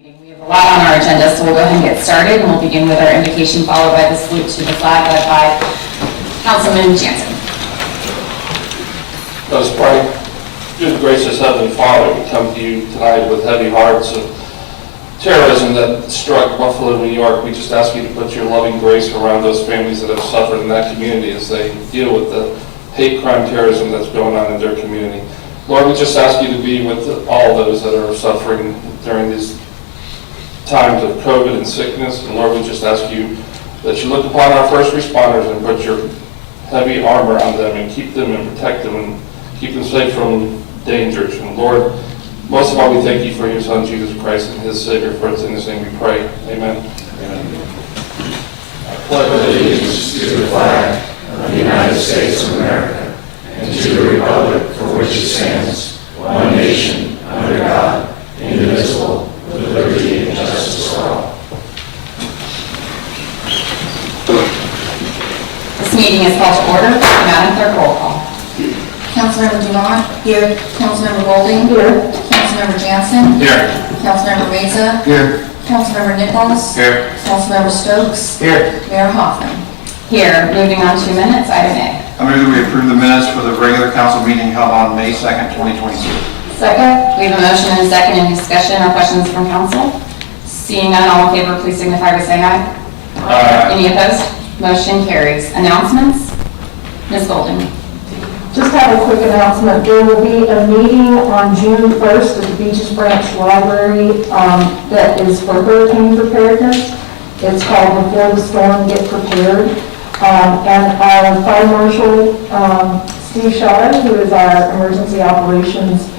We have a lot on our agenda, so we'll go ahead and get started, and we'll begin with our invocation, followed by the salute to the flag led by Councilman Jansen. Let us pray. Good gracious Heavenly Father, we come to you tonight with heavy hearts of terrorism that struck Buffalo, New York. We just ask you to put your loving grace around those families that have suffered in that community as they deal with the hate crime terrorism that's going on in their community. Lord, we just ask you to be with all those that are suffering during these times of COVID and sickness. And Lord, we just ask you that you look upon our first responders and put your heavy armor on them and keep them and protect them and keep them safe from dangers. And Lord, most of all, we thank you for your Son, Jesus Christ, and his Savior. For it's in his name we pray. Amen. Amen. I pledge allegiance to the flag of the United States of America and to the republic for which it stands, one nation, under God, indivisible, with liberty and justice for all. This meeting is called to order. Madam Clerk, roll call. Councilmember Dumont. Here. Councilmember Golding. Here. Councilmember Jansen. Here. Councilmember Meza. Here. Councilmember Nichols. Here. Councilmember Stokes. Here. Mayor Hoffman. Here, moving on to minutes, item A. I move that we approve the minutes for the regular council meeting held on May 2nd, 2022. Second. We have a motion and a second. Any discussion or questions from council? Seeing none, all in favor, please signify by saying aye. Aye. Any opposed? Motion carries. Announcements? Ms. Golden. Just have a quick announcement. There will be a meeting on June 1st at the Beaches Branch Library that is for hurricane preparedness. It's called Before the Storm, Get Prepared. And our Fire Marshal, Steve Schott, who is our Emergency Operations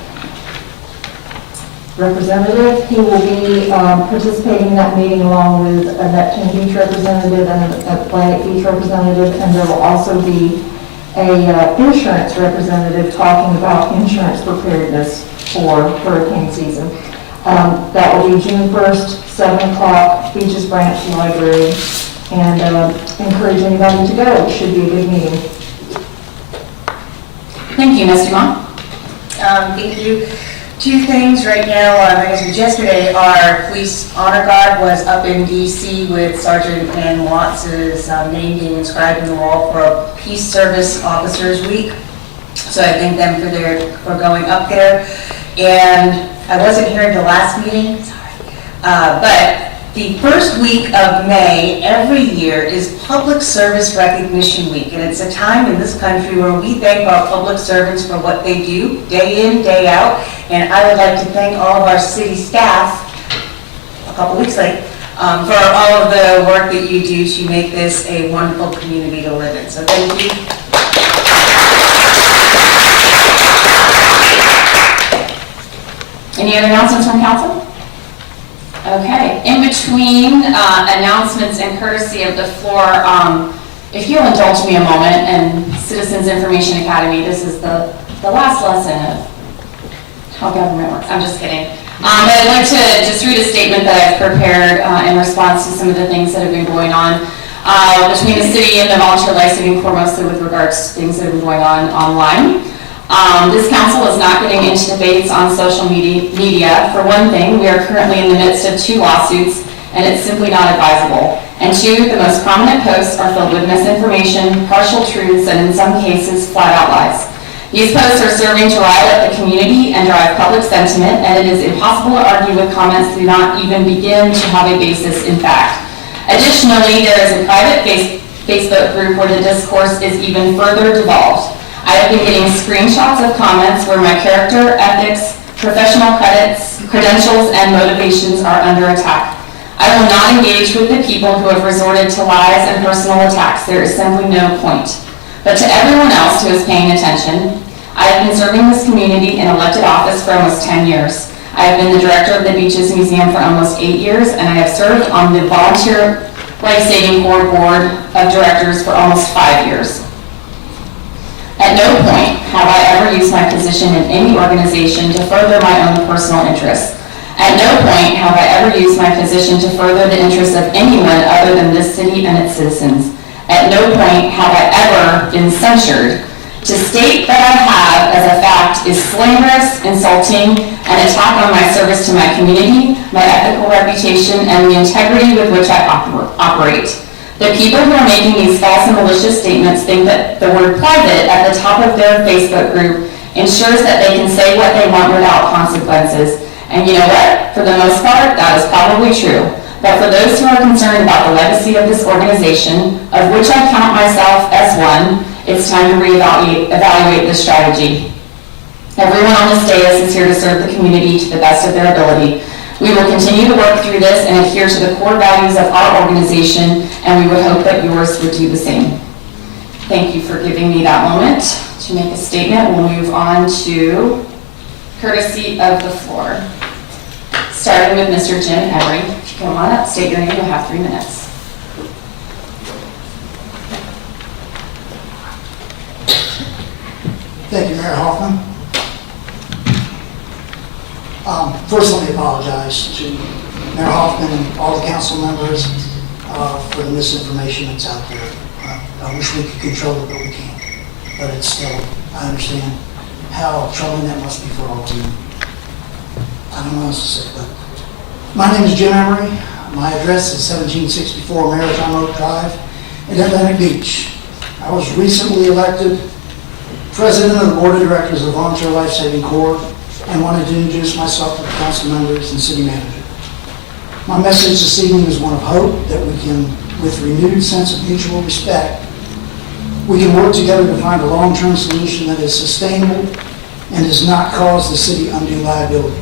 representative, he will be participating in that meeting along with a Neptune Beach representative and a Atlantic Beach representative, and there will also be a insurance representative talking about insurance preparedness for hurricane season. That will be June 1st, 7 o'clock, Beaches Branch Library, and encourage anybody to go. It should be a good meeting. Thank you, Ms. Dumont. Thank you. Two things right now, I guess it was yesterday, our police honor guard was up in DC with Sergeant Ann Watts' name being inscribed in the wall for Peace Service Officers Week. So I thank them for going up there. And I wasn't here at the last meeting, but the first week of May every year is Public Service Recognition Week, and it's a time in this country where we thank our public servants for what they do day in, day out. And I would like to thank all of our city staff, a couple weeks late, for all of the work that you do to make this a wonderful community to live in. So thank you. Any other announcements from council? Okay, in between announcements and courtesy of the floor, if you'll indulge me a moment, and Citizens Information Academy, this is the last lesson of how government works. I'm just kidding. But I'd like to just read a statement that I've prepared in response to some of the things that have been going on between the city and the Volunteer Life Saving Corps, mostly with regards to things that have been going on online. This council is not getting into debates on social media. For one thing, we are currently in the midst of 2 lawsuits, and it's simply not advisable. And 2, the most prominent posts are filled with misinformation, partial truths, and in some cases, flat-out lies. These posts are serving to rile up the community and drive public sentiment, and it is impossible to argue with comments that do not even begin to have a basis in fact. Additionally, there is a private Facebook group where the discourse is even further devolved. I have been getting screenshots of comments where my character, ethics, professional credentials, and motivations are under attack. I will not engage with the people who have resorted to lies and personal attacks. There is simply no point. But to everyone else who is paying attention, I have been serving this community in elected office for almost 10 years. I have been the director of the Beaches Museum for almost 8 years, and I have served on the Volunteer Life Saving Corps Board of Directors for almost 5 years. At no point have I ever used my position in any organization to further my own personal interests. At no point have I ever used my position to further the interests of anyone other than this city and its citizens. At no point have I ever been censured To state that I have as a fact is slanderous, insulting, an attack on my service to my community, my ethical reputation, and the integrity with which I operate. The people who are making these false and malicious statements think that the word private at the top of their Facebook group ensures that they can say what they want without consequences. And you know what? For the most part, that is probably true. But for those who are concerned about the legacy of this organization, of which I count myself as one, it's time to evaluate this strategy. Everyone on this dais is here to serve the community to the best of their ability. We will continue to work through this and adhere to the core values of our organization, and we would hope that yours would do the same. Thank you for giving me that moment to make a statement. We'll move on to courtesy of the floor. Starting with Mr. Jim Emery. Come on up, state your name, you'll have 3 minutes. Thank you, Mayor Hoffman. First, let me apologize to Mayor Hoffman and all the council members for the misinformation that's out there. I wish we could control it, but we can't. But it's still, I understand how troubling that must be for all of you. I don't know what else to say, but my name is Jim Emery. My address is 1764 Maritime Oak Drive in Atlantic Beach. I was recently elected President of the Board of Directors of Volunteer Life Saving Corps and wanted to introduce myself to the council members and city manager. My message this evening is one of hope that we can, with renewed sense of mutual respect, we can work together to find a long-term solution that is sustainable and does not cause the city undue liability.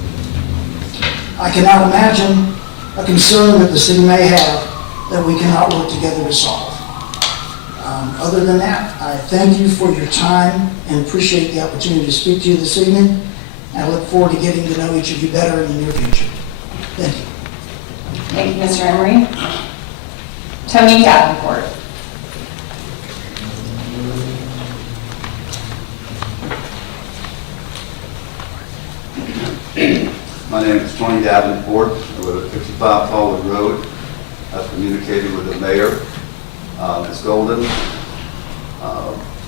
I cannot imagine a concern that the city may have that we cannot work together to solve. Other than that, I thank you for your time and appreciate the opportunity to speak to you this evening. I look forward to getting to know each of you better in the near future. Thank you. Thank you, Mr. Emery. Tony Davenport. My name is Tony Davenport. I live at 55 Colwood Road. I've communicated with the mayor, Ms. Golden,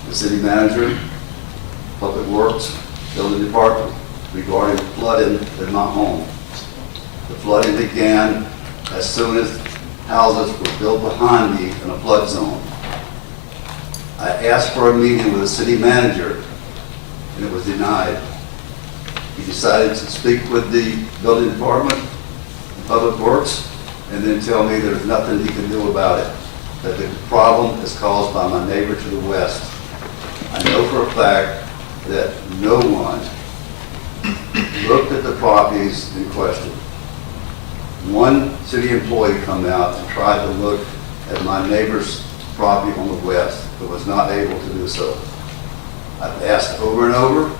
the city manager, Public Works, Building Department regarding flooding in my home. The flooding began as soon as houses were built behind me in a flood zone. I asked for a meeting with the city manager and it was denied. He decided to speak with the building department and Public Works and then tell me there's nothing he can do about it, that the problem is caused by my neighbor to the west. I know for a fact that no one looked at the properties in question. One city employee come out and tried to look at my neighbor's property on the west, but was not able to do so. I've asked over and over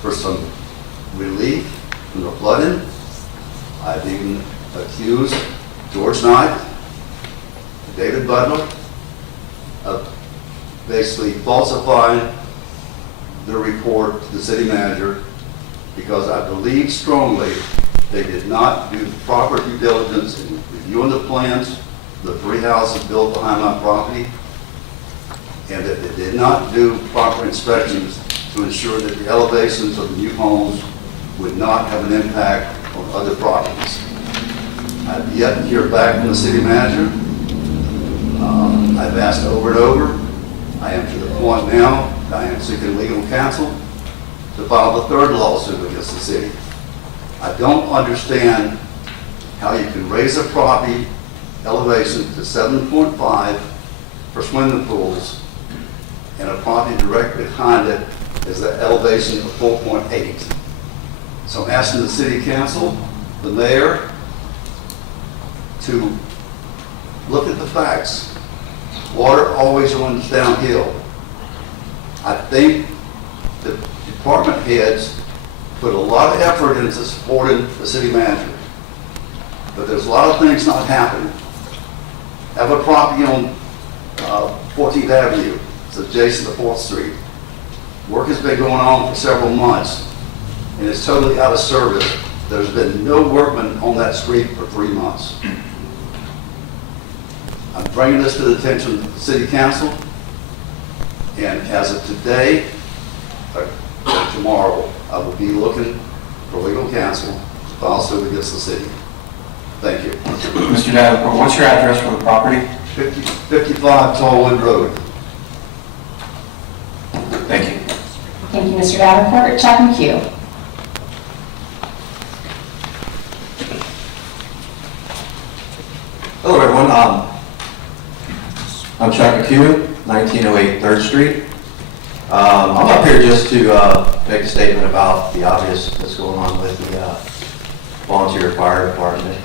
for some relief from the flooding. I've even accused George Knight, David Butler, of basically falsifying the report to the city manager because I believe strongly they did not do the proper due diligence in reviewing the plans, the 3 houses built behind my property, and that they did not do proper inspections to ensure that the elevations of the new homes would not have an impact on other properties. I've yet to hear back from the city manager. I've asked over and over. I am to the point now, I am seeking legal counsel to file the 3rd lawsuit against the city. I don't understand how you can raise a property elevation to 7.5 for swimming pools and a property directly behind it is the elevation of 4.8. So I'm asking the city council, the mayor, to look at the facts. Water always runs downhill. I think the department heads put a lot of effort into supporting the city manager. But there's a lot of things not happening. I have a property on 14th Avenue. It's adjacent to 4th Street. Work has been going on for several months, and it's totally out of service. There's been no workmen on that street for 3 months. I'm bringing this to the attention of the city council, And as of today, tomorrow, I will be looking for legal counsel to file suit against the city. Thank you. Mr. Davenport, what's your address for the property? 55 Tallwood Road. Thank you. Thank you, Mr. Davenport. Chuck McHugh. Hello, everyone. I'm Chuck McHugh, 1908 3rd Street. I'm up here just to make a statement about the obvious that's going on with the volunteer fire department.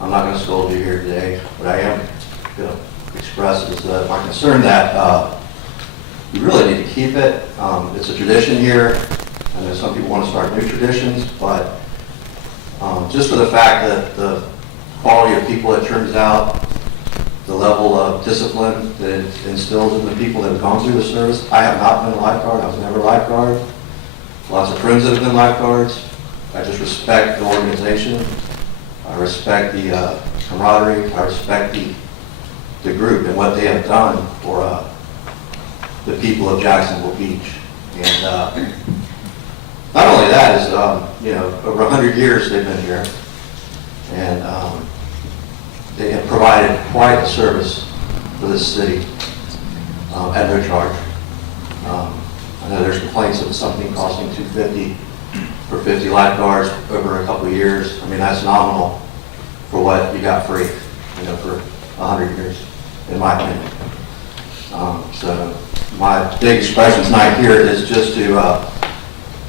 I'm not going to scold you here today, but I am going to express is my concern that we really need to keep it. It's a tradition here. I know some people want to start new traditions, but just for the fact that the quality of people it turns out, the level of discipline that it instills in the people that have gone through the service. I have not been a lifeguard. I was never a lifeguard. Lots of friends that have been lifeguards. I just respect the organization. I respect the camaraderie. I respect the group and what they have done for the people of Jacksonville Beach. And not only that is, over 100 years they've been here. And they have provided quite a service for this city at no charge. I know there's complaints of something costing $250 for 50 lifeguards over a couple of years. I mean, that's nominal for what you got free, for 100 years, in my opinion. So my big expression tonight here is just to,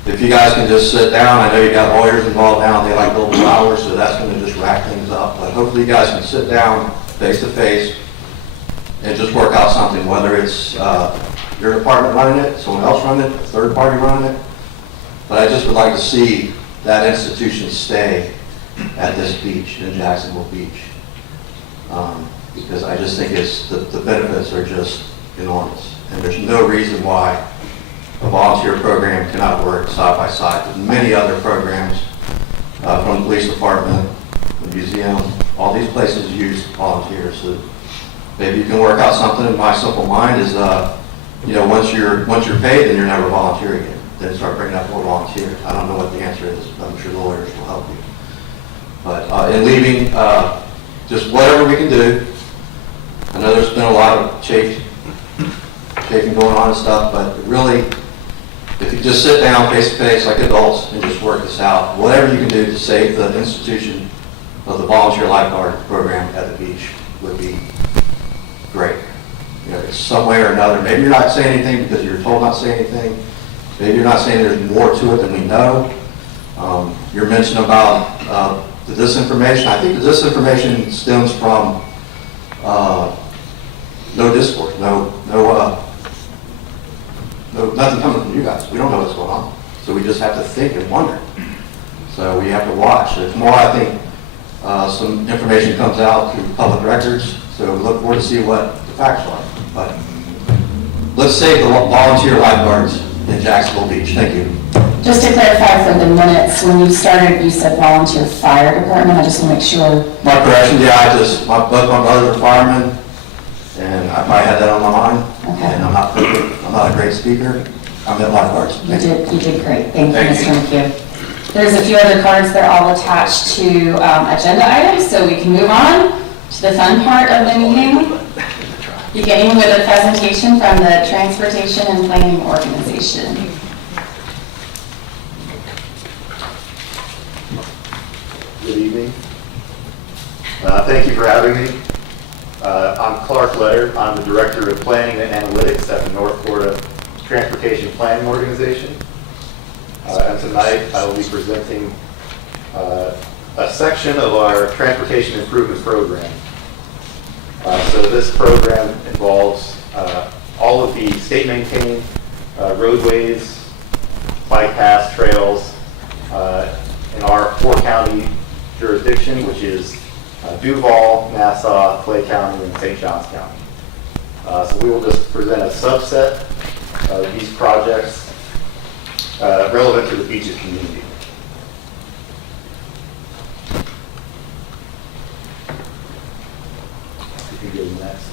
if you guys can just sit down, I know you got lawyers involved now, they like billable hours, so that's going to just rack things up. But hopefully you guys can sit down face to face and just work out something, whether it's your department running it, someone else running it, a third party running it. But I just would like to see that institution stay at this beach in Jacksonville Beach. Because I just think the benefits are just enormous. And there's no reason why a volunteer program cannot work side by side with many other programs from the police department, the museum. All these places use volunteers. So maybe you can work out something. In my simple mind is, once you're paid, then you're never volunteer again. Then start bringing up more volunteers. I don't know what the answer is, but I'm sure the lawyers will help you. But in leaving, just whatever we can do. I know there's been a lot of chafing going on and stuff, but really, if you just sit down face to face like adults and just work this out, whatever you can do to save the institution of the volunteer lifeguard program at the beach would be great. Some way or another. Maybe you're not saying anything because you're told not to say anything. Maybe you're not saying there's more to it than we know. You're mentioning about the disinformation. I think the disinformation stems from no discourse, nothing coming from you guys. We don't know what's going on. So we just have to think and wonder. So we have to watch. There's more, I think, some information comes out through public records. So we look forward to see what the facts are. But let's save the volunteer lifeguards in Jacksonville Beach. Thank you. Just to clarify for the minutes, when you started, you said volunteer fire department. I just want to make sure. My correction, both my brothers are firemen, and I probably had that on my mind. Okay. And I'm not perfect. I'm not a great speaker. I'm at lifeguards. You did great. Thank you, Thank Mr. McHugh. There's a few other cards that are all attached to agenda items, so we can move on to the fun part of the meeting, beginning with a presentation from the Transportation and Planning Organization. Good evening. Thank you for having me. I'm Clark Letter. I'm the Director of Planning and Analytics at the North Florida Transportation Planning Organization. And tonight I will be presenting a section of our Transportation Improvement Program. So this program involves all of the state-maintained roadways, bike paths, trails in our four-county jurisdiction, which is Duval, Nassau, Clay County, and St. Johns County. So we will just present a subset of these projects relevant to the beaches community. You can go next.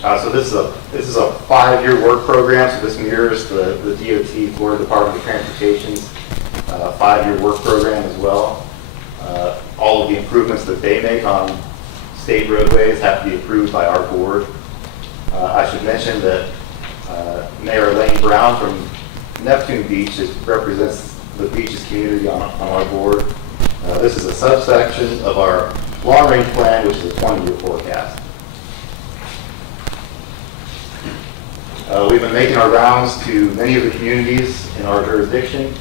So this is a 5-year work program, so this mirrors the DOT, Florida Department of Transportation's 5-year work program as well. All of the improvements that they make on state roadways have to be approved by our board. I should mention that Mayor Elaine Brown from Neptune Beach represents the beaches community on our board. This is a subsection of our long-range plan, which is a 20-year forecast. We've been making our rounds to many of the communities in our jurisdiction.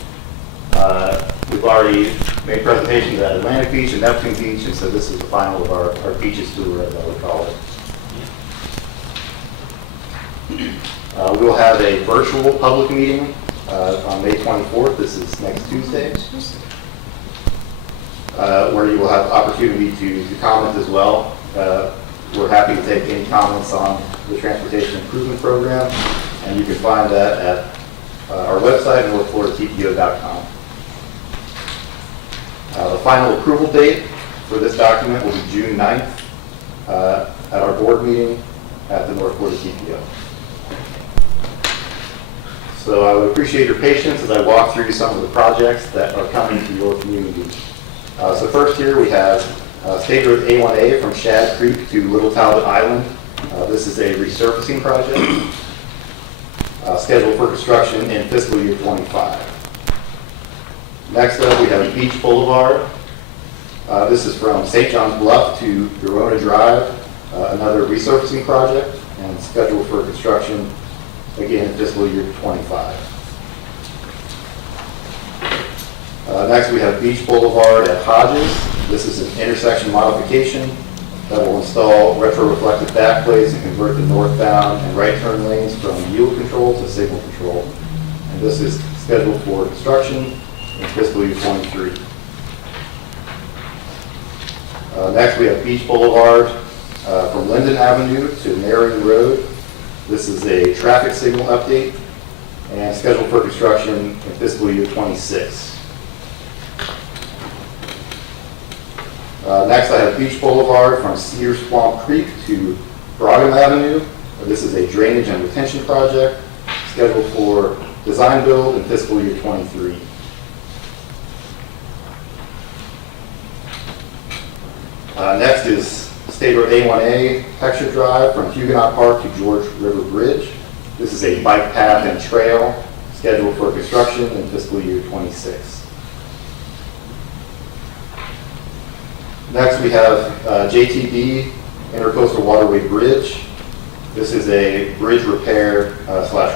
We've already made presentations at Atlantic Beach and Neptune Beach, and so this is the final of our beaches tour, as I would call it. We will have a virtual public meeting on May 24th. This is next Tuesday, where you will have opportunity to comment as well. We're happy to take any comments on the Transportation Improvement Program, and you can find that at our website, northfloridatpo.com. The final approval date for this document will be June 9th at our board meeting at the North Florida TPO. So I would appreciate your patience as I walk through some of the projects that are coming to your community. So first here we have State Road A1A from Shad Creek to Little Talbot Island. This is a resurfacing project scheduled for construction in fiscal year 25. Next up, we have Beach Boulevard. This is from St. John's Bluff to Verona Drive, another resurfacing project, and scheduled for construction again in fiscal year 25. Next, we have Beach Boulevard at Hodges. This is an intersection modification that will install retroreflective backplates and convert the northbound and right turn lanes from yield control to signal control. And this is scheduled for construction in fiscal year 23. Next, we have Beach Boulevard from Linden Avenue to Marion Road. This is a traffic signal update and scheduled for construction in fiscal year 26. Next, I have Beach Boulevard from Cedar Swamp Creek to Brogham Avenue. This is a drainage and retention project scheduled for design build in fiscal year 23. Next is State Road A1A, Texture Drive from Huguenot Park to George River Bridge. This is a bike path and trail scheduled for construction in fiscal year 26. Next, we have JTB Intercoastal Waterway Bridge. This is a bridge repair /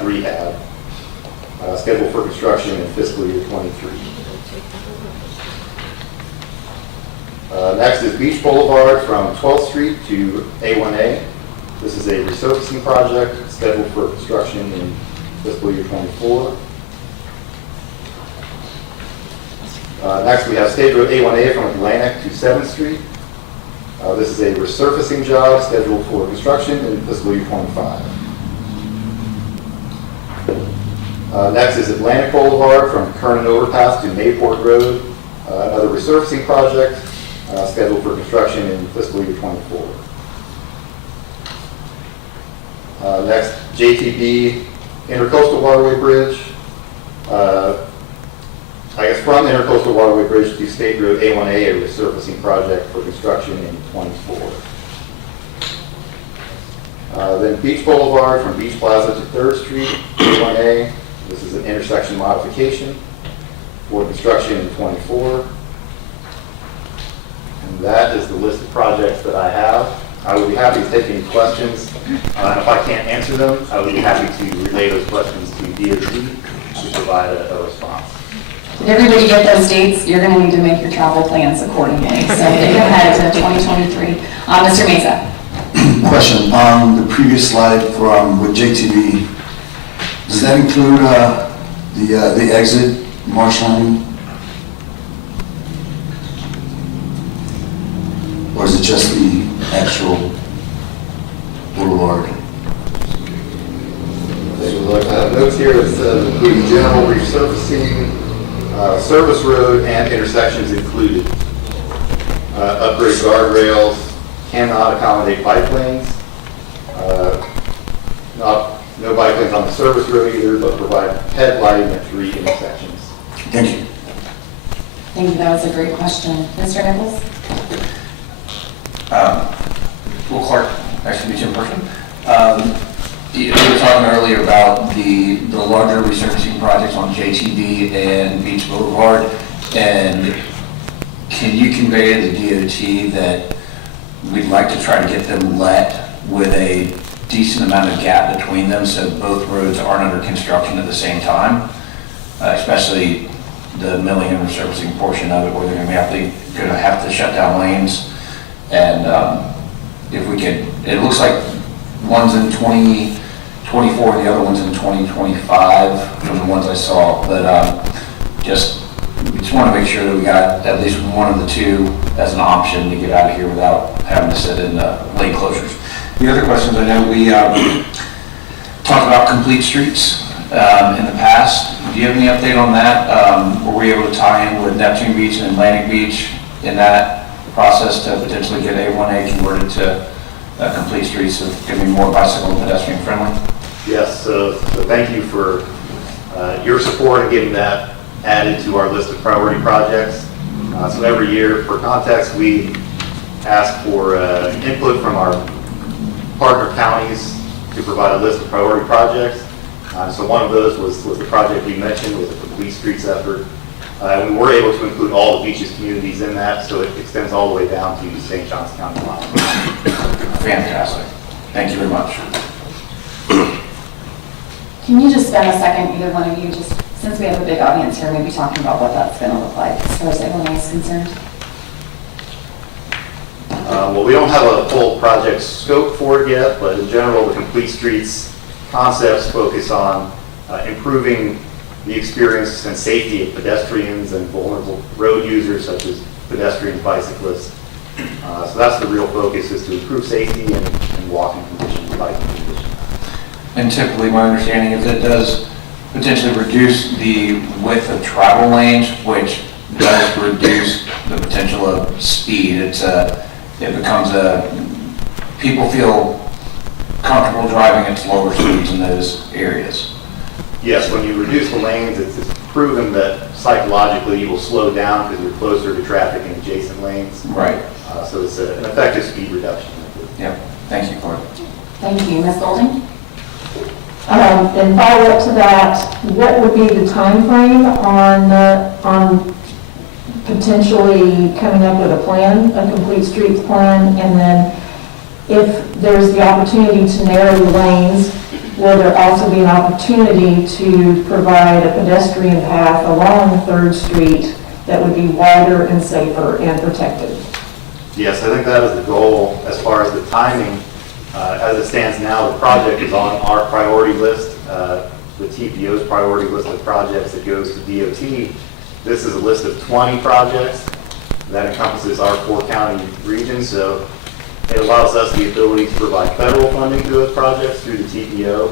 rehab scheduled for construction in fiscal year 23. Next is Beach Boulevard from 12th Street to A1A. This is a resurfacing project scheduled for construction in fiscal year 24. Next, we have State Road A1A from Atlantic to 7th Street. This is a resurfacing job scheduled for construction in fiscal year 25. Next is Atlantic Boulevard from Kernan Overpass to Mayport Road, another resurfacing project scheduled for construction in fiscal year 24. Next, JTB Intercoastal Waterway Bridge. From Intercoastal Waterway Bridge to State Road A1A, a resurfacing project for construction in 24. Then Beach Boulevard from Beach Plaza to 3rd Street, A1A. This is an intersection modification for construction in 24. And that is the list of projects that I have. I would be happy to take any questions. If I can't answer them, I would be happy to relay those questions to DOT to provide a response. Did everybody get those dates? You're going to need to make your travel plans accordingly. So think ahead to 2023. Mr. Mesa. Question, on the previous slide from with JTB, does that include the exit marshaling? Or is it just the actual boulevard? Notes here, it says including general resurfacing, service road and intersections included. Upgrade guardrails, cannot accommodate bike lanes. no bike lanes on the service road either, but provide headlighting at 3 intersections. Thank you. Thank you, that was a great question. Mr. Nichols? Well, Clark, nice to meet you in person. You were talking earlier about the larger resurfacing projects on JTB and Beach Boulevard, and can you convey to the DOT that we'd like to try to get them let with a decent amount of gap between them so both roads aren't under construction at the same time, especially the milling and resurfacing portion of it where they're going to have to shut down lanes. And if we could, it looks like one's in 2024, the other one's in 2025 from the ones I saw, but we just want to make sure that we got at least one of the two as an option to get out of here without having to sit in lane closures. The other questions, I know we talked about complete streets in the past. Do you have any update on that? Were we able to tie in with Neptune Beach and Atlantic Beach in that process to potentially get A1A converted to complete streets so it can be more bicycle and pedestrian friendly? Yes, so thank you for your support in getting that added to our list of priority projects. So every year, for context, we ask for input from our partner counties to provide a list of priority projects. So one of those was the project you mentioned with the complete streets effort. We were able to include all the beaches communities in that, so it extends all the way down to St. Johns County line. Fantastic. Thank you very much. Can you just spend a second, either one of you, just since we have a big audience here, maybe talking about what that's going to look like as far as A1A is concerned? Well, we don't have a full project scope for it yet, but in general, the Complete Streets concepts focus on improving the experience and safety of pedestrians and vulnerable road users such as pedestrians, bicyclists. So that's the real focus, is to improve safety and walking conditions, biking conditions. And typically, my understanding is it does potentially reduce the width of travel lanes, which does reduce the potential of speed. It becomes people feel comfortable driving at slower speeds in those areas. Yes, when you reduce the lanes, it's proven that psychologically you will slow down because you're closer to traffic in adjacent lanes. Right. So it's an effective speed reduction. Yep. Thank you, Clark. Thank you. Ms. Golding? And follow up to that, what would be the timeframe on potentially coming up with a plan, a complete streets plan? And then if there's the opportunity to narrow the lanes, will there also be an opportunity to provide a pedestrian path along 3rd Street that would be wider and safer and protected? Yes, I think that is the goal. As far as the timing, as it stands now, the project is on our priority list, the TPO's priority list of projects that goes to DOT. This is a list of 20 projects that encompasses our 4-county region, so it allows us the ability to provide federal funding to those projects through the TPO.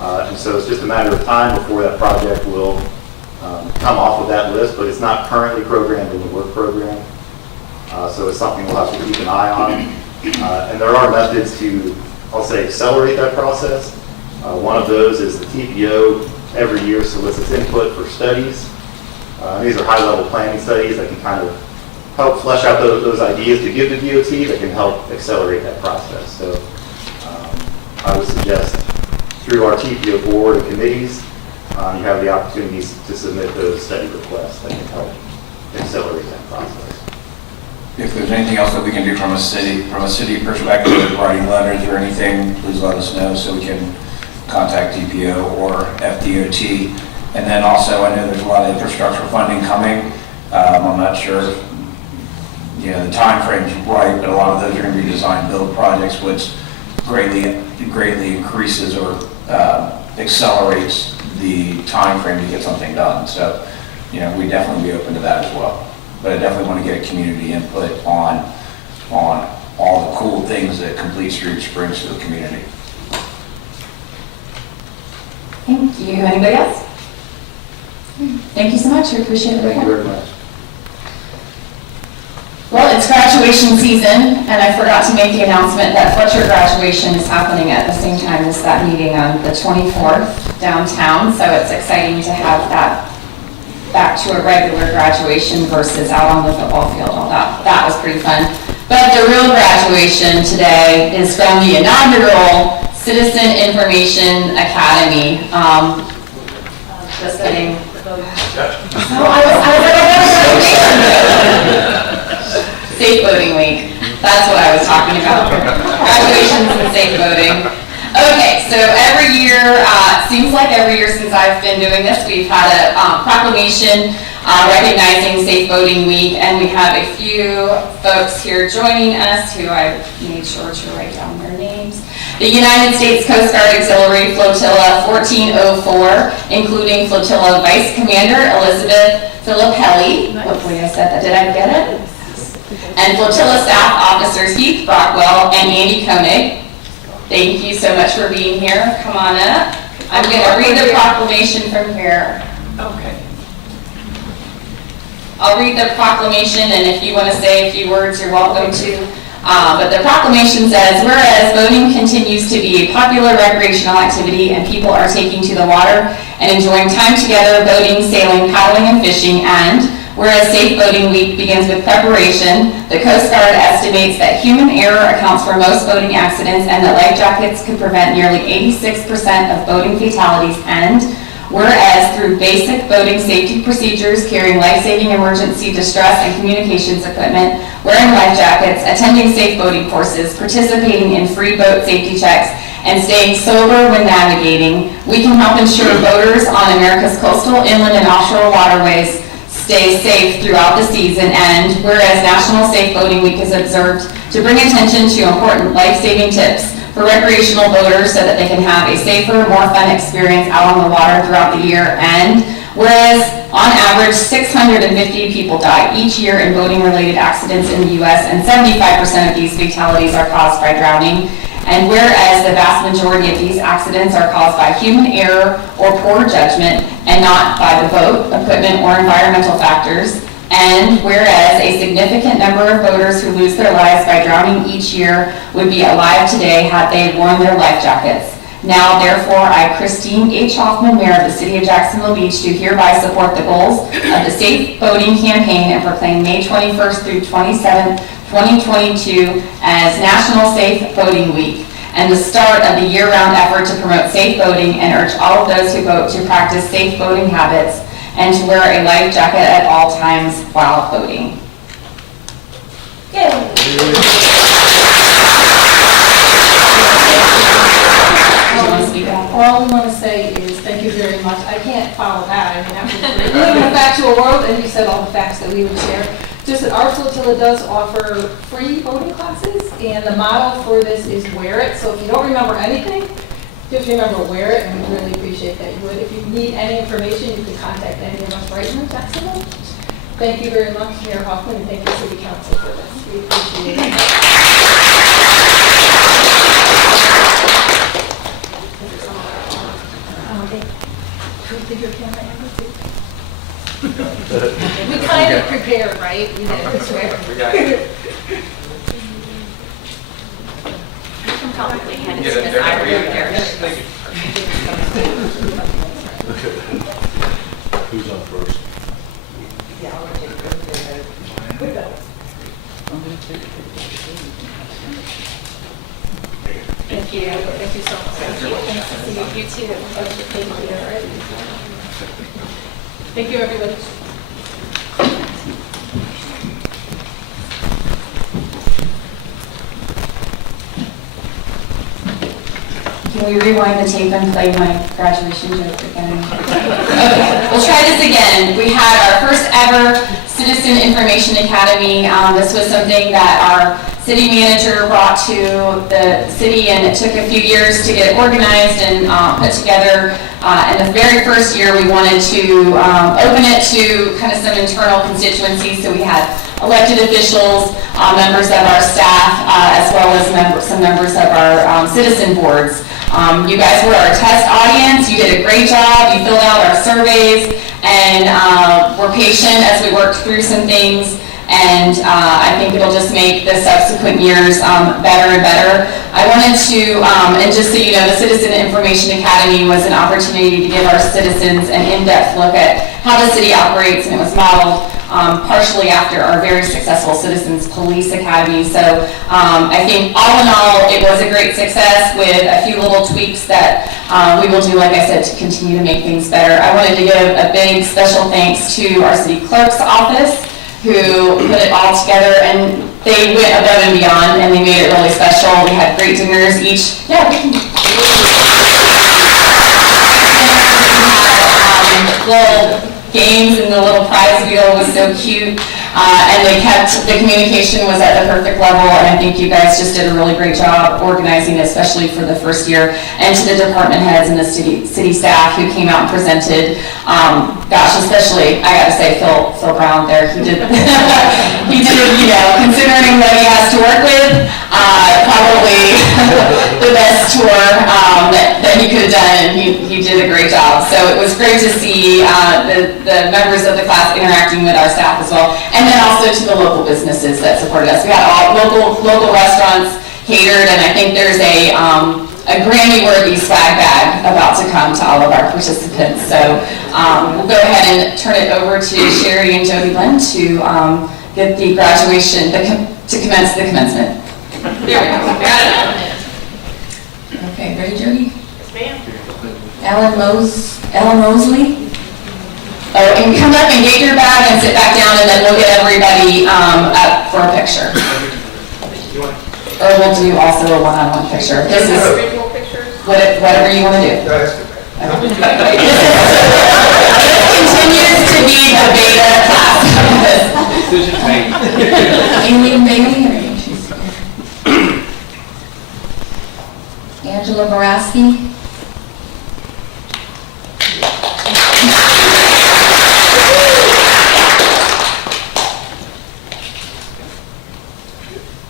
And so it's just a matter of time before that project will come off of that list, but it's not currently programmed in the work program. So it's something we'll have to keep an eye on. And there are methods to, I'll say, accelerate that process. One of those is the TPO every year solicits input for studies. These are high-level planning studies that can kind of help flesh out those ideas to give to DOT that can help accelerate that process. So I would suggest through our TPO board and committees, you have the opportunities to submit those study requests that can help accelerate that process. If there's anything else that we can do from a city perspective, writing letters or anything, please let us know so we can contact DPO or FDOT. And then also, I know there's a lot of infrastructure funding coming. I'm not sure if, the time frame's right, but a lot of those are going to be design build projects, which greatly increases or accelerates the time frame to get something done. So, we'd definitely be open to that as well. But I definitely want to get community input on all the cool things that Complete Streets brings to the community. Thank you. Anybody else? Thank you so much. We appreciate it. Thank you very much. Well, it's graduation season, and I forgot to make the announcement that Fletcher graduation is happening at the same time as that meeting on the 24th downtown, so it's exciting to have that back to a regular graduation versus out on the football field. All that was pretty fun. But the real graduation today is from the inaugural Citizen Information Academy. Just kidding. No, I was Safe Voting Week. That's what I was talking about. Graduations and safe voting. Okay, so every year, seems like every year since I've been doing this, we've had a proclamation recognizing Safe Voting Week, and we have a few folks here joining us who I made sure to write down their names. The United States Coast Guard Auxiliary Flotilla 1404, including Flotilla Vice Commander Elizabeth Filippelli. Hopefully I said that. Did I get it? And Flotilla Staff Officers Heath Brockwell and Andy Koenig. Thank you so much for being here. Come on up. I'm going to read the proclamation from here. Okay. I'll read the proclamation, and if you want to say a few words, you're welcome to. But the proclamation says, whereas voting continues to be a popular recreational activity and people are taking to the water and enjoying time together, boating, sailing, paddling, and fishing, and whereas Safe Voting Week begins with preparation, the Coast Guard estimates that human error accounts for most boating accidents and that life jackets could prevent nearly 86% of boating fatalities, and whereas through basic boating safety procedures, carrying life-saving emergency distress and communications equipment, wearing life jackets, attending safe boating courses, participating in free boat safety checks, and staying sober when navigating, we can help ensure boaters on America's coastal, inland, and offshore waterways stay safe throughout the season. And whereas National Safe Boating Week is observed to bring attention to important life-saving tips for recreational boaters so that they can have a safer, more fun experience out on the water throughout the year. And whereas on average 650 people die each year in boating-related accidents in the U.S. and 75% of these fatalities are caused by drowning. And whereas the vast majority of these accidents are caused by human error or poor judgment and not by the boat, equipment, or environmental factors. And whereas a significant number of boaters who lose their lives by drowning each year would be alive today had they worn their life jackets. Now, therefore, I, Christine H. Hoffman, Mayor of the City of Jacksonville Beach, do hereby support the goals of the Safe Boating Campaign and proclaim May 21st through 27th, 2022 as National Safe Boating Week and the start of the year-round effort to promote safe boating, and urge all of those who boat to practice safe boating habits and to wear a life jacket at all times while boating. All I want to say is thank you very much. I can't follow that. I mean, after we live in a factual world, and you said all the facts that we would share. Just that our flotilla does offer free boating classes, and the motto for this is wear it. So if you don't remember anything, just remember wear it, and we really appreciate that you would. If you need any information, you can contact any of us right here in Jacksonville. Thank you very much, Mayor Hoffman, and thank you, City Council, for this. We appreciate it. Did your camera angle too? We kind of prepared, right? We did, I swear. We got it. You can probably hand it Get to it Ms. there. Ira Yeah. here. Thank you. Who's on first? Thank you. Thank you so much. Thank you. Nice to see you. You too. Thank you. Thank you, everybody. Can we rewind the tape and play my graduation joke again? Okay, we'll try this again. We had our first ever Citizen Information Academy. This was something that our city manager brought to the city, and it took a few years to get it organized and put together. And the very first year, we wanted to open it to kind of some internal constituencies. So we had elected officials, members of our staff, as well as some members of our citizen boards. You guys were our test audience. You did a great job. You filled out our surveys and were patient as we worked through some things. and I think it'll just make the subsequent years better and better. I wanted to, and just so you know, the Citizen Information Academy was an opportunity to give our citizens an in-depth look at how the city operates, and it was modeled partially after our very successful Citizens Police Academy. So I think all in all, it was a great success with a few little tweaks that we will do, like I said, to continue to make things better. I wanted to give a big special thanks to our city clerk's office, who put it all together, and they went above and beyond, and they made it really special. We had great dinners each. Yeah, we can. Little games, and the little prize wheel was so cute. And they kept, the communication was at the perfect level, and I think you guys just did a really great job organizing, especially for the first year. And to the department heads and the city staff who came out and presented, gosh, especially, I gotta say, Phil Brown there, he did, you know, considering what he has to work with, probably the best tour that he could have done, and he did a great job. So it was great to see the members of the class interacting with our staff as well. And then also to the local businesses that supported us. We had all local restaurants catered, and I think there's a Grammy-worthy swag bag about to come to all of our participants. So we'll go ahead and turn it over to Sherry and Jody Lynn to get the graduation, to commence the commencement. There we go. Got it. Okay, ready, Jody? Yes, ma'am. Ellen Mosley. Oh, and come up and get your bag and sit back down, and then we'll get everybody up for a picture. Or we'll do also a one-on-one picture. This is whatever you want to do. This continues to be the beta class. Decision made. Aileen Bailey. Angela Boraski.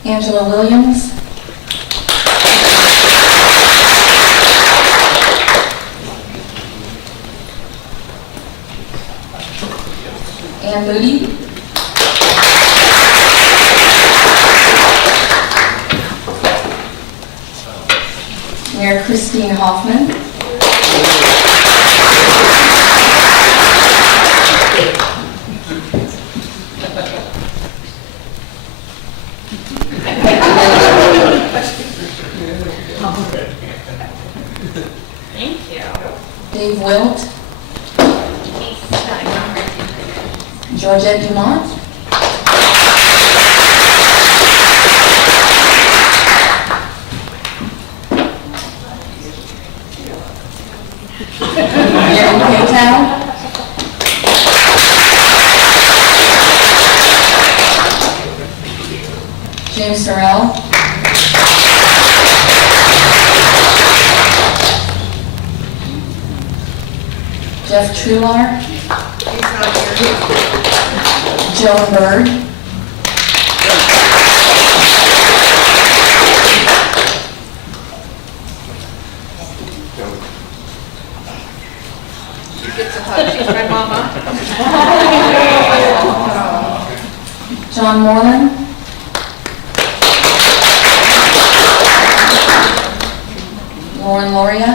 Angela Williams. Ann Moody. Mayor Christine Hoffman. Thank you. Dave Wilt. Georgette Dumont. Mary Paytow. James Sorrell. Jeff Trular. Joan Bird. She gets a hug. She's my mama. John Moreland. Lauren Loria.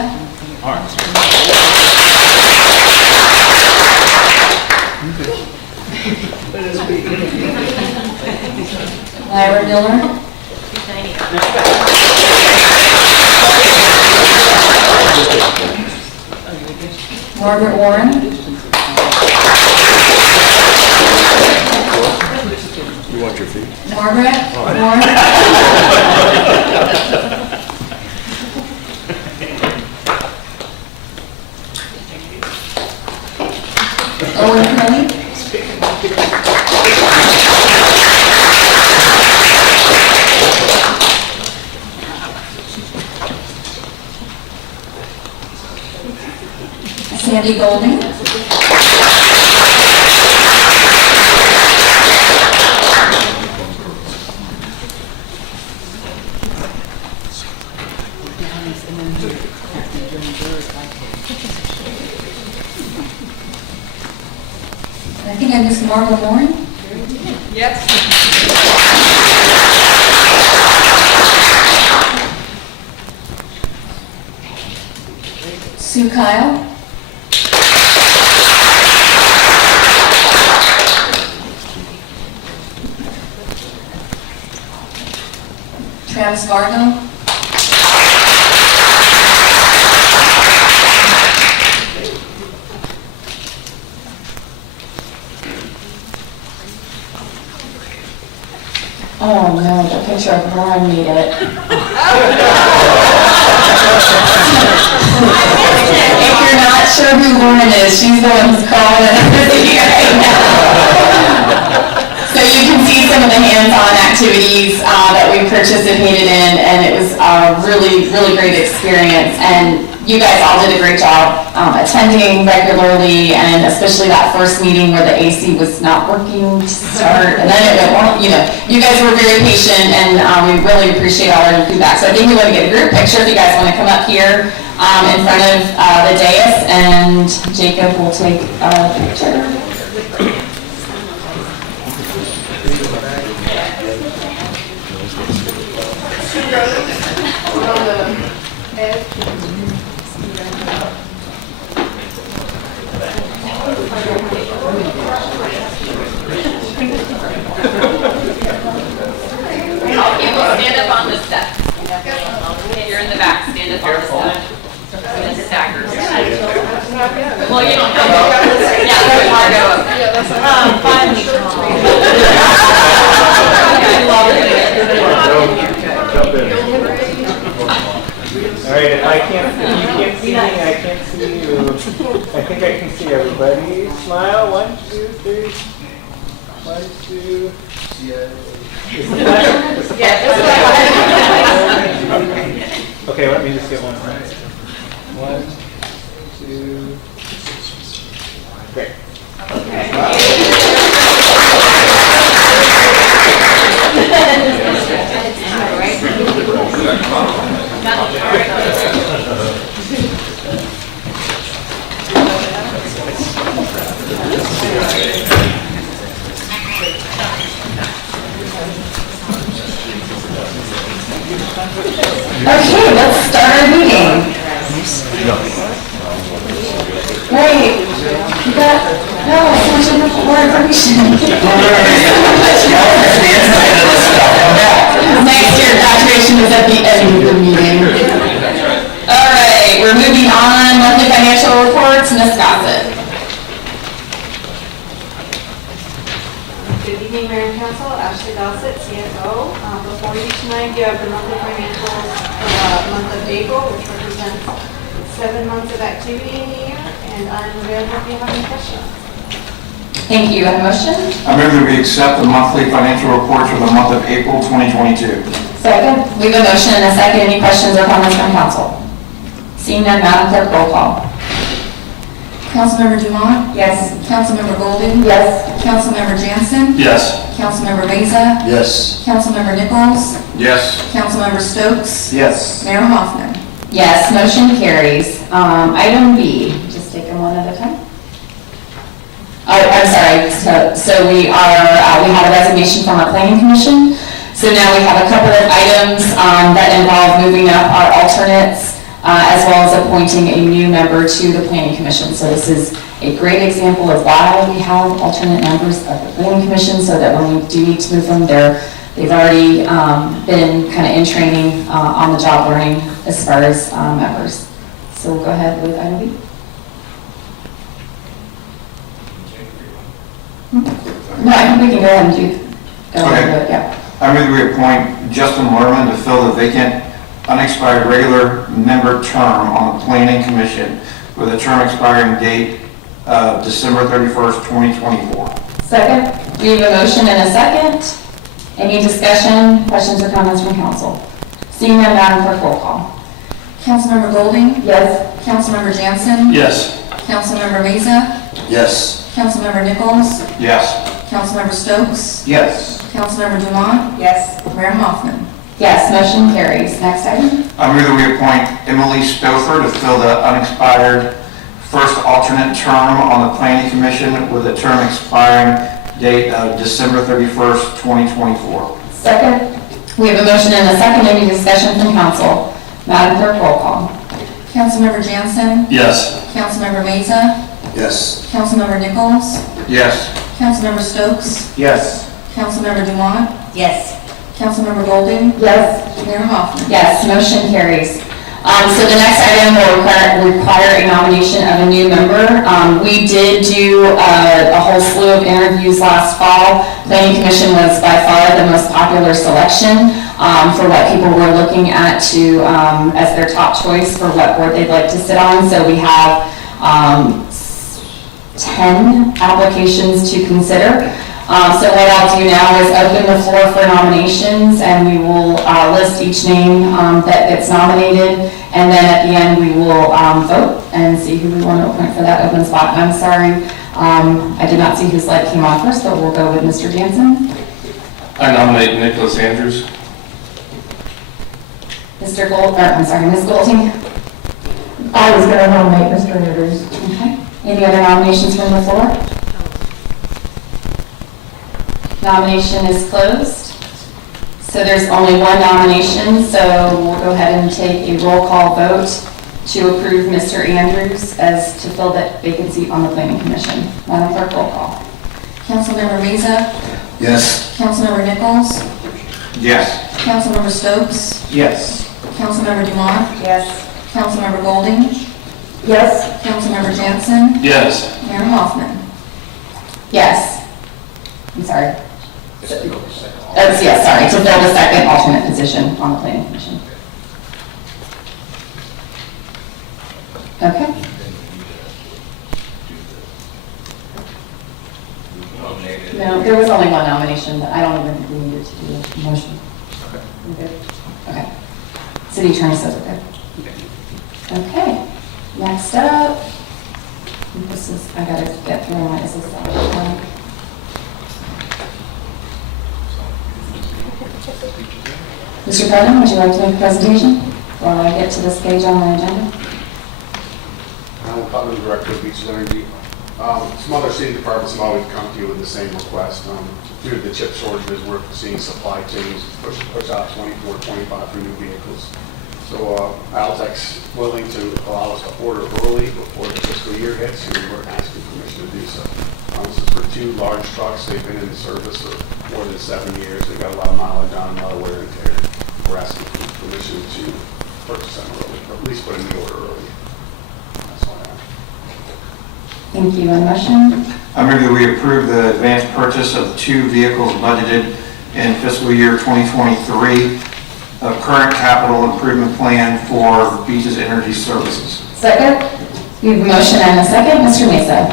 Lyra Dillard. Margaret Warren. You want your feet? Margaret Warren. Owen Kelly. Sandy Golding. I think I missed Marla Moore. Yes. Sue Kyle. Travis Vargo. Oh no, the picture of Lauren made it. If you're not sure who Lauren is, she's the one who's calling it right now. So you can see some of the hands-on activities that we participated in, and it was a really, really great experience. And you guys all did a great job attending regularly, and especially that first meeting where the AC was not working to start, and then it went, well, you know, you guys were very patient, and we really appreciate all your feedback. So I think we want to get a group picture if you guys want to come up here in front of the dais, and Jacob will take a picture. Stand up on the steps. You're in the back, stand up on the steps. And staggers. Well, you don't have to. Yeah, there's Margo up there. All right, if you can't see me, I can't see you. I think I can see everybody. Smile, 1, 2, 3. 1, 2. Is the flag? Is the flag? Okay, let me just get one. 1, 2. Great. Okay, let's start our meeting. Great. You got, no, so much more information. Next year, graduation is at the end of the meeting. All right, we're moving on. Monthly financial reports, Ms. Gossett. Good evening, Mayor and Council. Ashley Gossett, CFO. Before you tonight, you have the monthly financials for the month of April, which represents 7 months of activity in the year, and I'm available if you have any questions. Thank you. A motion? I move that we accept the monthly financial reports for the month of April 2022. Second. We have a motion and a second. Any questions or comments from council? Seeing none, Madam Clerk, roll call. Councilmember Dumont. Yes. Councilmember Golden. Yes. Councilmember Jansen. Yes. Councilmember Meza. Yes. Councilmember Nichols. Yes. Councilmember Stokes. Yes. Mayor Hoffman. Yes, motion carries. Item B, just take them one at a time. I'm sorry, so we have a resignation from our planning commission. So now we have a couple of items that involve moving up our alternates as well as appointing a new member to the planning commission. So this is a great example of why we have alternate members of the planning commission, so that when we do need to move them, they've already been kind of in training on the job learning as far as members. So we'll go ahead with item B. No, I think we can go ahead and go ahead and do it, yeah. I move we appoint Justin Lerman to fill the vacant, unexpired regular member term on the planning commission with a term expiring date of December 31st, 2024. Second. We have a motion and a second. Any discussion, questions, or comments from council? Seeing none, Madam Clerk, roll call. Councilmember Golding. Yes. Councilmember Jansen. Yes. Councilmember Meza. Yes. Councilmember Nichols. Yes. Councilmember Stokes. Yes. Councilmember Dumont. Yes. Mayor Hoffman. Yes, motion carries. Next item. I move that we appoint Emily Stouffer to fill the unexpired first alternate term on the planning commission with a term expiring date of December 31st, 2024. Second. We have a motion and a second. Any discussion from council? Madam Clerk, roll call. Councilmember Jansen, Yes. Councilmember Meza, Yes. Councilmember Nichols, Yes. Councilmember Stokes, Yes. Councilmember Dumont, Yes. Councilmember Golding, Yes. Mayor Hoffman. Yes, motion carries. So the next item will require a nomination of a new member. We did do a whole slew of interviews last fall. Planning Commission was by far the most popular selection for what people were looking at to, as their top choice for what board they'd like to sit on. So we have 10 applications to consider. So what I'll do now is open the floor for nominations, and we will list each name that gets nominated, and then at the end, we will vote and see who we want to appoint for that open spot. I'm sorry, I did not see whose light came on first, but we'll go with Mr. Jansen. I nominate Nicholas Andrews. Mr. Ms. Golding. I was going to nominate Mr. Andrews. Okay. Any other nominations from the floor? Nomination is closed. So there's only one nomination, so we'll go ahead and take a roll call vote to approve Mr. Andrews as to fill that vacancy on the Planning Commission. Madam Clerk, roll call. Councilmember Meza, Yes. Councilmember Nichols, Yes. Councilmember Stokes, Yes. Councilmember Dumont, Yes. Councilmember Golding, Yes. Councilmember Jansen, Yes. Mayor Hoffman. Yes. I'm sorry. Yes, sorry, to fill the second alternate position on the Planning Commission. Okay. No, there was only one nomination, but I don't even think we needed to do a motion. We're good? Okay. City Attorney says we're good. Okay, next up, this is, I gotta get through my, this is, Mr. President, would you like to make a presentation while I get to this page on my agenda? Alan Putnam, Director of Beaches Energy. Some other city departments have always come to you with the same request. Due to the chip shortages, we're seeing supply chains push out 24, 25 for new vehicles. So Altec's willing to allow us to order early before the fiscal year hits, and we're asking permission to do so. This is for two large trucks. They've been in service for more than 7 years. They've got a lot of mileage on them, a lot of wear and tear. We're asking for permission to purchase them early, or at least put in the order early. That's all I have. Thank you. On motion? I move that we approve the advanced purchase of two vehicles budgeted in fiscal year 2023, a current capital improvement plan for Beaches Energy Services. Second? We have a motion and a second. Mr. Mesa?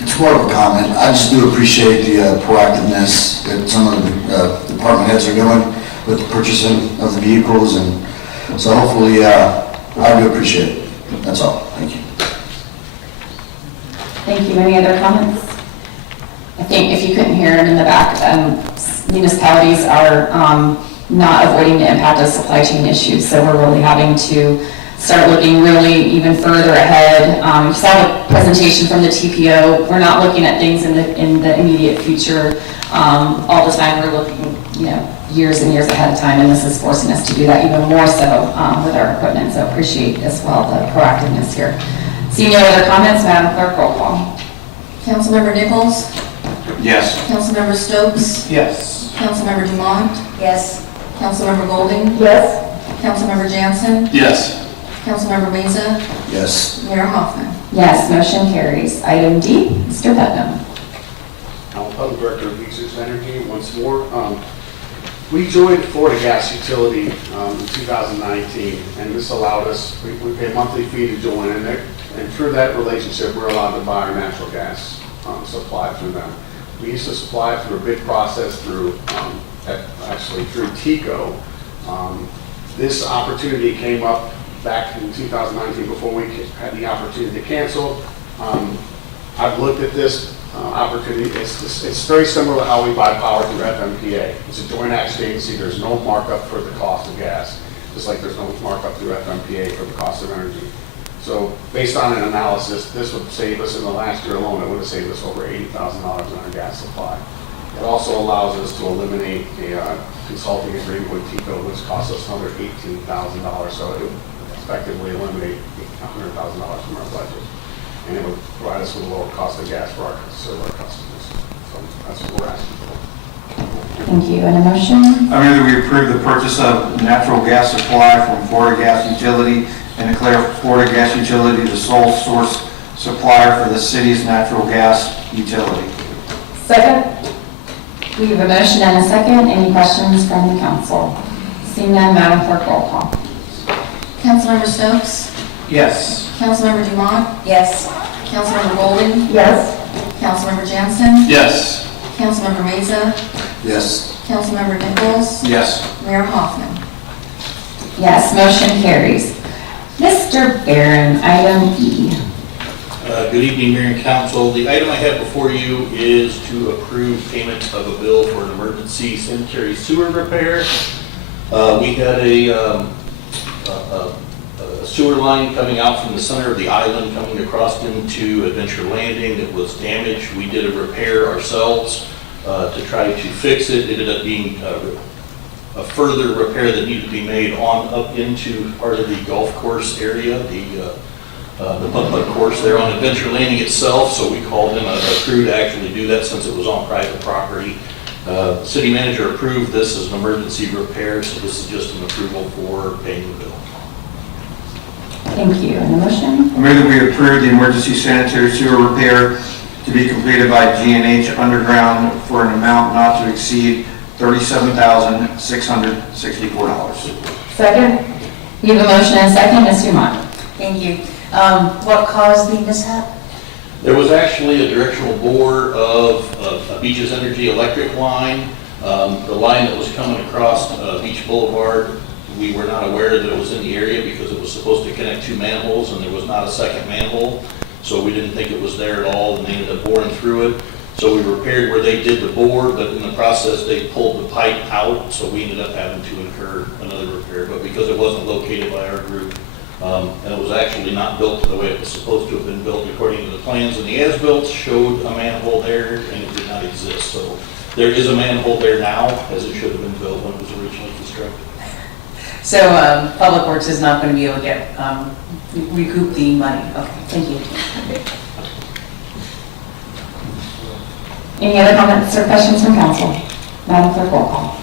It's more of a comment. I just do appreciate the proactiveness that some of the department heads are doing with the purchasing of the vehicles, and so hopefully, I do appreciate it. That's all. Thank you. Thank you. Any other comments? I think if you couldn't hear him in the back, municipalities are not avoiding the impact of supply chain issues, so we're really having to start looking really even further ahead. You saw the presentation from the TPO. We're not looking at things in the immediate future all the time. We're looking, years and years ahead of time, and this is forcing us to do that even more so with our equipment. So appreciate as well the proactiveness here. Seeing no other comments, Madam Clerk, roll call. Councilmember Nichols, Yes. Councilmember Stokes, Yes. Councilmember Dumont, Yes. Councilmember Golding, Yes. Councilmember Jansen, Yes. Councilmember Meza, Yes. Mayor Hoffman. Yes, motion carries. Item D, Mr. Putnam. Alan Putnam, Director of Beaches Energy, once more. We joined Florida Gas Utility in 2019, and this allowed us, we pay a monthly fee to join in there, and through that relationship, we're allowed to buy our natural gas supply through them. We used to supply it through a bid process through TECO. This opportunity came up back in 2019 before we had the opportunity to cancel. I've looked at this opportunity. It's very similar to how we buy power through FMPA. It's a joint action agency. There's no markup for the cost of gas, just like there's no markup through FMPA for the cost of energy. So based on an analysis, this would save us, in the last year alone, it would have saved us over $80,000 in our gas supply. It also allows us to eliminate a consulting agreement with TECO, which costs us another $18,000. So it would effectively eliminate $100,000 from our budget. And it would provide us with a lower cost of gas for our, to serve our customers. So that's what we're asking for. Thank you. And a motion? I move that we approve the purchase of natural gas supply from Florida Gas Utility and declare Florida Gas Utility the sole source supplier for the city's natural gas utility. Second. We have a motion and a second. Any questions from the council? Seeing none, Madam Clerk, roll call. Councilmember Stokes? Yes. Councilmember Dumont? Yes. Councilmember Golden? Yes. Councilmember Jansen? Yes. Councilmember Mesa? Yes. Councilmember Nichols? Yes. Mayor Hoffman? Yes, motion carries. Mr. Barron, item E. Good evening, Mayor and Council. The item I have before you is to approve payment of a bill for an emergency sanitary sewer repair. We had a sewer line coming out from the center of the island coming across into Adventure Landing that was damaged. We did a repair ourselves to try to fix it. It ended up being a further repair that needed to be made on up into part of the golf course area, the putt-putt course there on Adventure Landing itself. So we called in a crew to actually do that since it was on private property. The city manager approved this as an emergency repair, so this is just an approval for paying the bill. Thank you. And a motion? I move that we approve the emergency sanitary sewer repair to be completed by G&H Underground for an amount not to exceed $37,664. Second. We have a motion and a second. Ms. Dumont? Thank you. What caused the mishap? There was actually a directional bore of a Beaches Energy electric line. The line that was coming across Beach Boulevard, we were not aware that it was in the area because it was supposed to connect two manholes and there was not a second manhole. So we didn't think it was there at all and they ended up boring through it. So we repaired where they did the bore, but in the process they pulled the pipe out, so we ended up having to incur another repair. But because it wasn't located by our group, and it was actually not built the way it was supposed to have been built according to the plans, and the as-built showed a manhole there and it did not exist. So there is a manhole there now, as it should have been built when it was originally constructed. So Public Works is not going to be able to get, recoup the money. Okay, thank you. Any other comments or questions from council? Madam Clerk, roll call.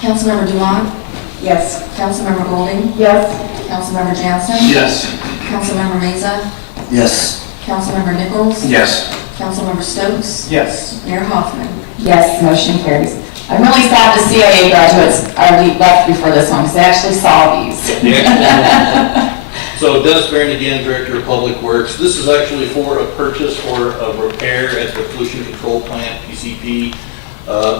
Councilmember Dumont? Yes. Councilmember Golding? Yes. Councilmember Jansen? Yes. Councilmember Mesa? Yes. Councilmember Nichols? Yes. Councilmember Stokes? Yes. Mayor Hoffman? Yes, motion carries. I'm really sad the CIA graduates are left before this one because they actually saw these. So Dennis Barron again, Director of Public Works. This is actually for a purchase or a repair at the Pollution Control Plant, PCP.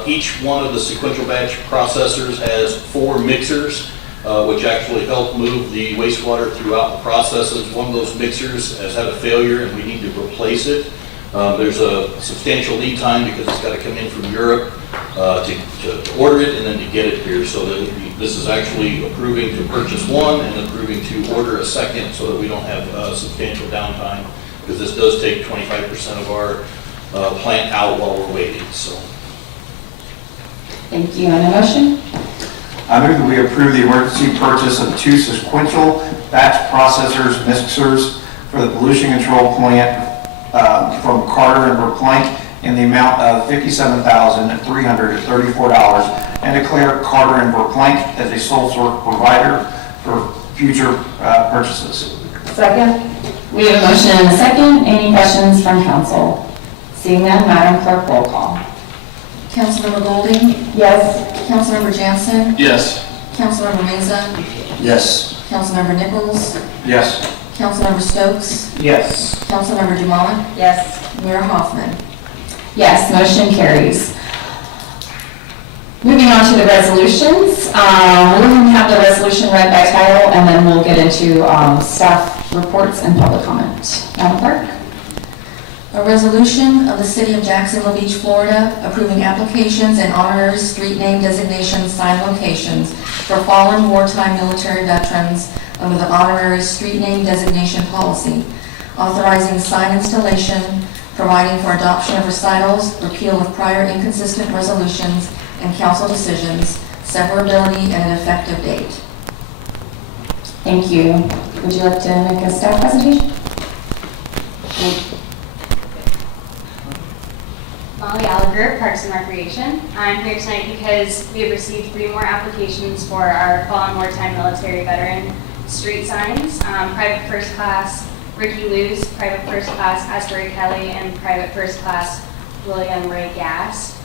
Each one of the sequential batch processors has 4 mixers, which actually help move the wastewater throughout the processes. One of those mixers has had a failure and we need to replace it. There's a substantial lead time because it's got to come in from Europe to order it and then to get it here. So that this is actually approving to purchase one and approving to order a second so that we don't have substantial downtime, because this does take 25% of our plant out while we're waiting. So. Thank you. And a motion? I move that we approve the emergency purchase of 2 sequential batch processors, mixers for the pollution control plant from Carter and Verplank in the amount of $57,334 and declare Carter and Verplank as a sole source provider for future purchases. Second. We have a motion and a second. Any questions from council? Seeing none, Madam Clerk, roll call. Councilmember Golding? Yes. Councilmember Jansen? Yes. Councilmember Mesa? Yes. Councilmember Nichols? Yes. Councilmember Stokes? Yes. Councilmember Dumont? Yes. Mayor Hoffman? Yes, motion carries. Moving on to the resolutions. We're going to have the resolution read by title and then we'll get into staff reports and public comment. Madam Clerk? A resolution of the City of Jacksonville Beach, Florida, approving applications and honorary street name designations, sign locations for fallen wartime military veterans under the honorary street name designation policy, authorizing sign installation, providing for adoption of recitals, repeal of prior inconsistent resolutions and council decisions, severability, and an effective date. Thank you. Would you like to make a staff presentation? Molly Gallagher, Parks and Recreation. I'm here tonight because we have received 3 more applications for our fallen wartime military veteran street signs. Private First Class Ricky Luce, Private First Class Asbury Kelly, and Private First Class William Ray Gass.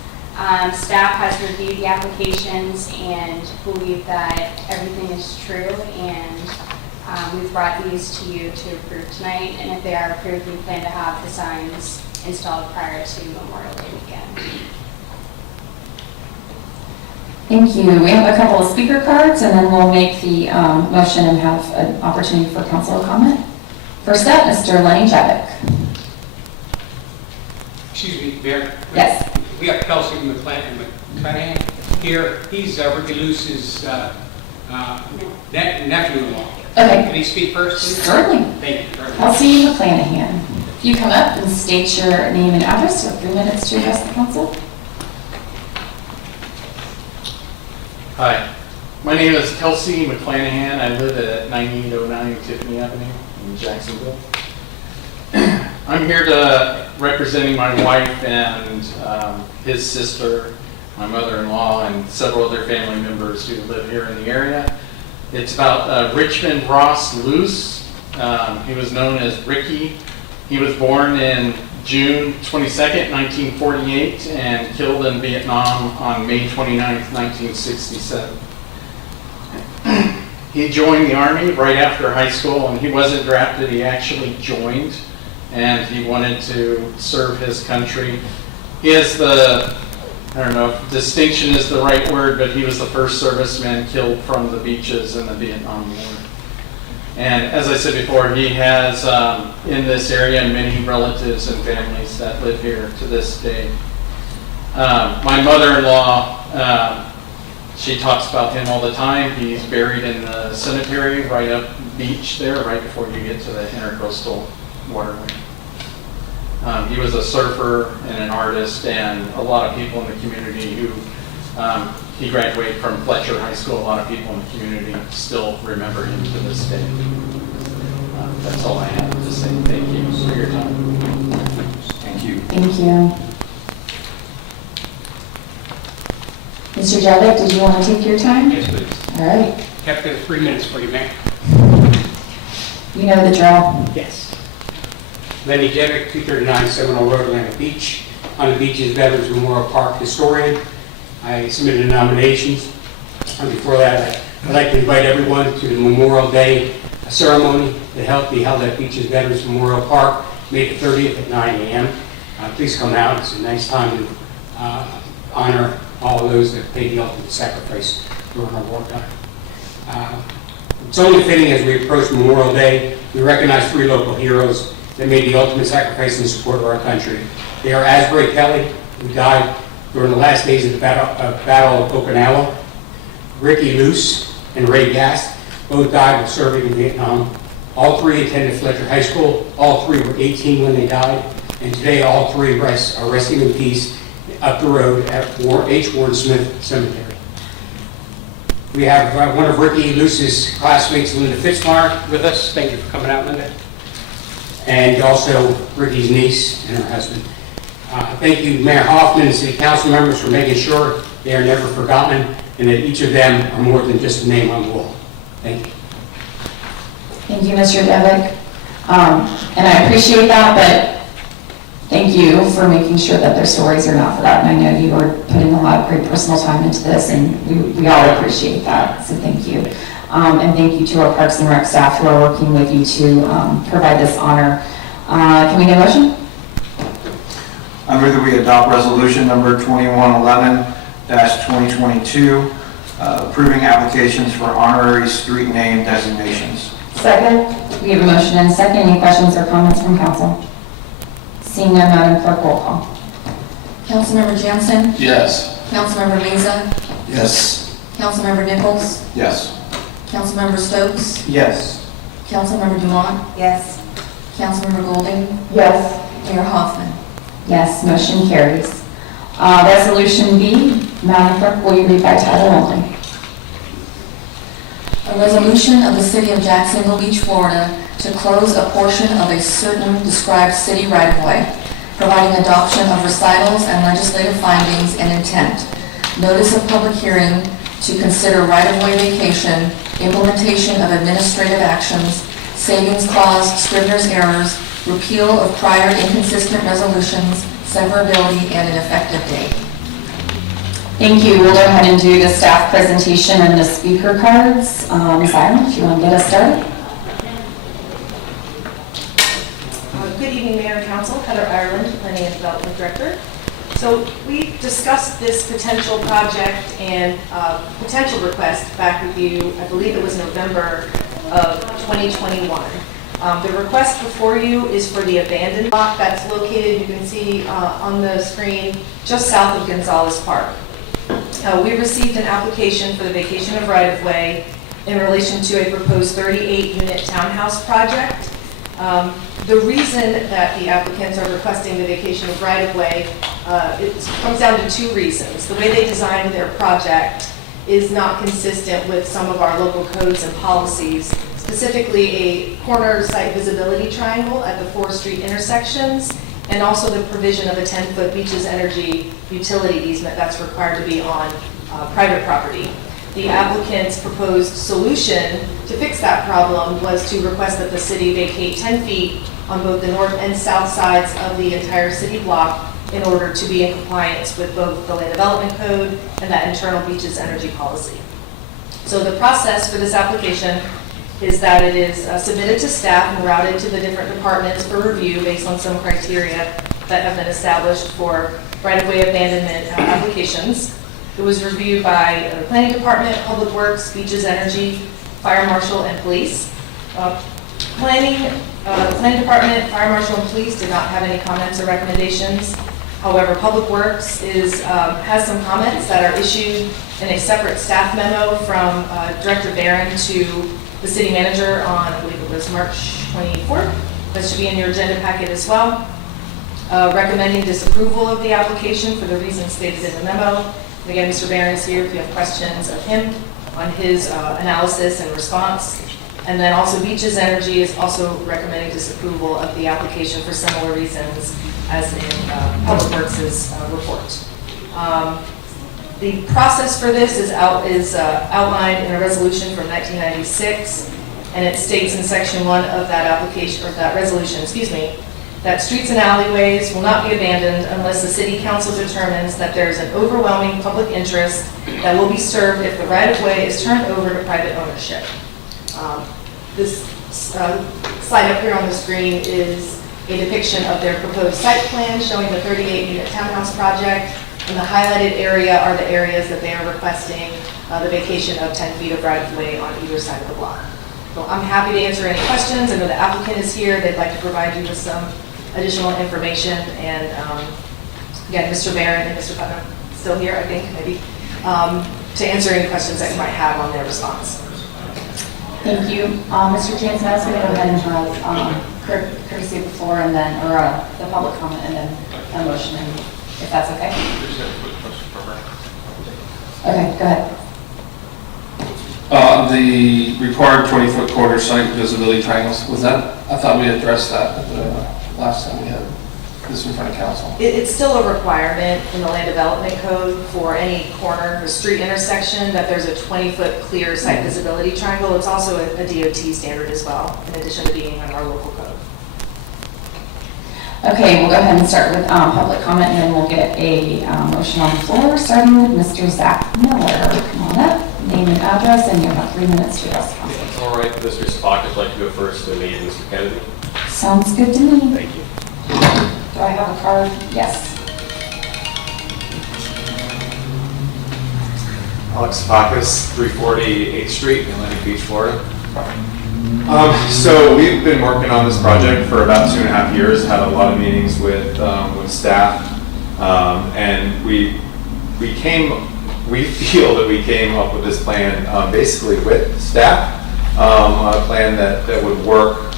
Staff has reviewed the applications and believe that everything is true, and we've brought these to you to approve tonight, and if they are approved, we plan to have the signs installed prior to Memorial Day weekend. Thank you. We have a couple of speaker cards, and then we'll make the motion and have an opportunity for council to comment. First up, Mr. Lenny Jevick. Excuse me, Mayor. Yes. We have Kelsey McClanahan here. He's Ricky Luce's nephew-in-law. Okay. Can he speak first, please? Certainly. Thank you very much. Kelsey McClanahan. If you come up and state your name and address, you have 3 minutes to address the council. Hi, my name is Kelsey McClanahan. I live at 9809 Tiffany Avenue in Jacksonville. I'm here to representing my wife and his sister, my mother-in-law, and several other family members who live here in the area. It's about Richmond Ross Luce. He was known as Ricky. He was born in June 22nd, 1948, and killed in Vietnam on May 29th, 1967. He joined the Army right after high school, and he wasn't drafted, he actually joined, and he wanted to serve his country. He is the, I don't know if distinction is the right word, but he was the first serviceman killed from the beaches in the Vietnam War. And as I said before, he has in this area many relatives and families that live here to this day. My mother-in-law, she talks about him all the time. He's buried in the cemetery right up beach there, right before you get to the intercoastal waterway. He was a surfer and an artist, and a lot of people in the community who, he graduated from Fletcher High School, a lot of people in the community still remember him to this day. That's all I have to say. Thank you for your time. Thank you. Thank you. Mr. Jevick, did you want to take your time? Yes, please. All right. Kept it 3 minutes for you, Mayor. You know the drill. Yes. Lenny Jevick, 239 Seminole Road, Atlantic Beach. On the beach's Veterans Memorial Park historian. I submitted nominations. And before that, I'd like to invite everyone to the Memorial Day ceremony that be held at Beaches Veterans Memorial Park, May the 30th at 9 a.m. Please come out. It's a nice time to honor all of those that paid the ultimate sacrifice during our wartime. It's only fitting as we approach Memorial Day, we recognize 3 local heroes that made the ultimate sacrifice in support of our country. They are Asbury Kelly, who died during the last days of the Battle of Okinawa, Ricky Luce and Ray Gass, both died while serving in Vietnam. All 3 attended Fletcher High School. All 3 were 18 when they died, and today all 3 are resting in peace up the road at H. Warren Smith Cemetery. We have one of Ricky Luce's classmates, Linda Fitzmar, with us. Thank you for coming out, Linda. And also Ricky's niece and her husband. Thank you, Mayor Hoffman and City Council members, for making sure they are never forgotten and that each of them are more than just a name on the wall. Thank you. Thank you, Mr. Jevick. And I appreciate that, but thank you for making sure that their stories are not forgotten. I know you are putting a lot of great personal time into this, and we all appreciate that, so thank you. And thank you to our Parks and Rec staff who are working with you to provide this honor. Can we get a motion? I move that we adopt resolution number 2111-2022, approving applications for honorary street name designations. Second. We have a motion and a second. Any questions or comments from council? Seeing none, Madam Clerk, roll call. Councilmember Jansen? Yes. Councilmember Meza? Yes. Councilmember Nichols? Yes. Councilmember Stokes? Yes. Councilmember Dumont? Yes. Councilmember Golding? Yes. Mayor Hoffman? Yes, motion carries. Resolution B, Madam Clerk, will you read by title only? A resolution of the City of Jacksonville Beach, Florida, to close a portion of a certain described city right-of-way, providing adoption of recitals and legislative findings and intent, notice of public hearing to consider right-of-way vacation, implementation of administrative actions, savings clause, Scrivener's errors, repeal of prior inconsistent resolutions, severability, and an effective date. Thank you. We'll go ahead and do the staff presentation and the speaker cards. Ms. Iron, if you want to get us started. Good evening, Mayor and Council. Heather Ireland, Planning and Development Director. So we discussed this potential project and potential request back with you, I believe it was November of 2021. The request before you is for the abandoned lot that's located, you can see on the screen, just south of Gonzalez Park. We received an application for the vacation of right-of-way in relation to a proposed 38-unit townhouse project. The reason that the applicants are requesting the vacation of right-of-way, it comes down to two reasons. The way they designed their project is not consistent with some of our local codes and policies, specifically a corner site visibility triangle at the 4th Street intersections, and also the provision of a 10-foot Beaches Energy utility easement that's required to be on private property. The applicant's proposed solution to fix that problem was to request that the city vacate 10 feet on both the north and south sides of the entire city block in order to be in compliance with both the Land Development Code and that internal Beaches Energy policy. So the process for this application is that it is submitted to staff and routed to the different departments for review based on some criteria that have been established for right-of-way abandonment applications. It was reviewed by the Planning Department, Public Works, Beaches Energy, Fire Marshal, and Police. Planning Department, Fire Marshal, and Police did not have any comments or recommendations. However, Public Works has some comments that are issued in a separate staff memo from Director Barron to the city manager on, I believe it was March 24th. That should be in your agenda packet as well. Recommending disapproval of the application for the reasons stated in the memo. And again, Mr. Barron is here if you have questions of him on his analysis and response. And then also Beaches Energy is also recommending disapproval of the application for similar reasons as in Public Works' report. The process for this is outlined in a resolution from 1996, and it states in section 1 of that application, or that resolution, that streets and alleyways will not be abandoned unless the city council determines that there is an overwhelming public interest that will be served if the right-of-way is turned over to private ownership. This slide up here on the screen is a depiction of their proposed site plan showing the 38-unit townhouse project, and the highlighted area are the areas that they are requesting the vacation of 10 feet of right-of-way on either side of the block. So I'm happy to answer any questions. I know the applicant is here. They'd like to provide you with some additional information. And again, Mr. Barron and Mr. Putnam still here, I think, maybe, to answer any questions that you might have on their response. Thank you. Mr. Jansen, I was going to go ahead and have courtesy of the floor and then, or the public comment and then a motion, if that's okay. Okay, go ahead. The required 20-foot corner site visibility triangles, was that, I thought we addressed that at the last time we had this in front of council. It's still a requirement in the Land Development Code for any corner or street intersection that there's a 20-foot clear site visibility triangle. It's also a DOT standard as well, in addition to being on our local code. Okay, we'll go ahead and start with public comment, and then we'll get a motion on the floor, starting with Mr. Zach Miller. Come on up, name and address, and you have 3 minutes to address council. It's all right. Mr. Spock would like to go first, then me and Mr. Kennedy. Sounds good to me. Thank you. Do I have a card? Yes. Alex Spackus, 340 8th Street, Atlantic Beach, Florida. So we've been working on this project for about 2.5 years, had a lot of meetings with staff, and we came we feel that we came up with this plan basically with staff, on a plan that would work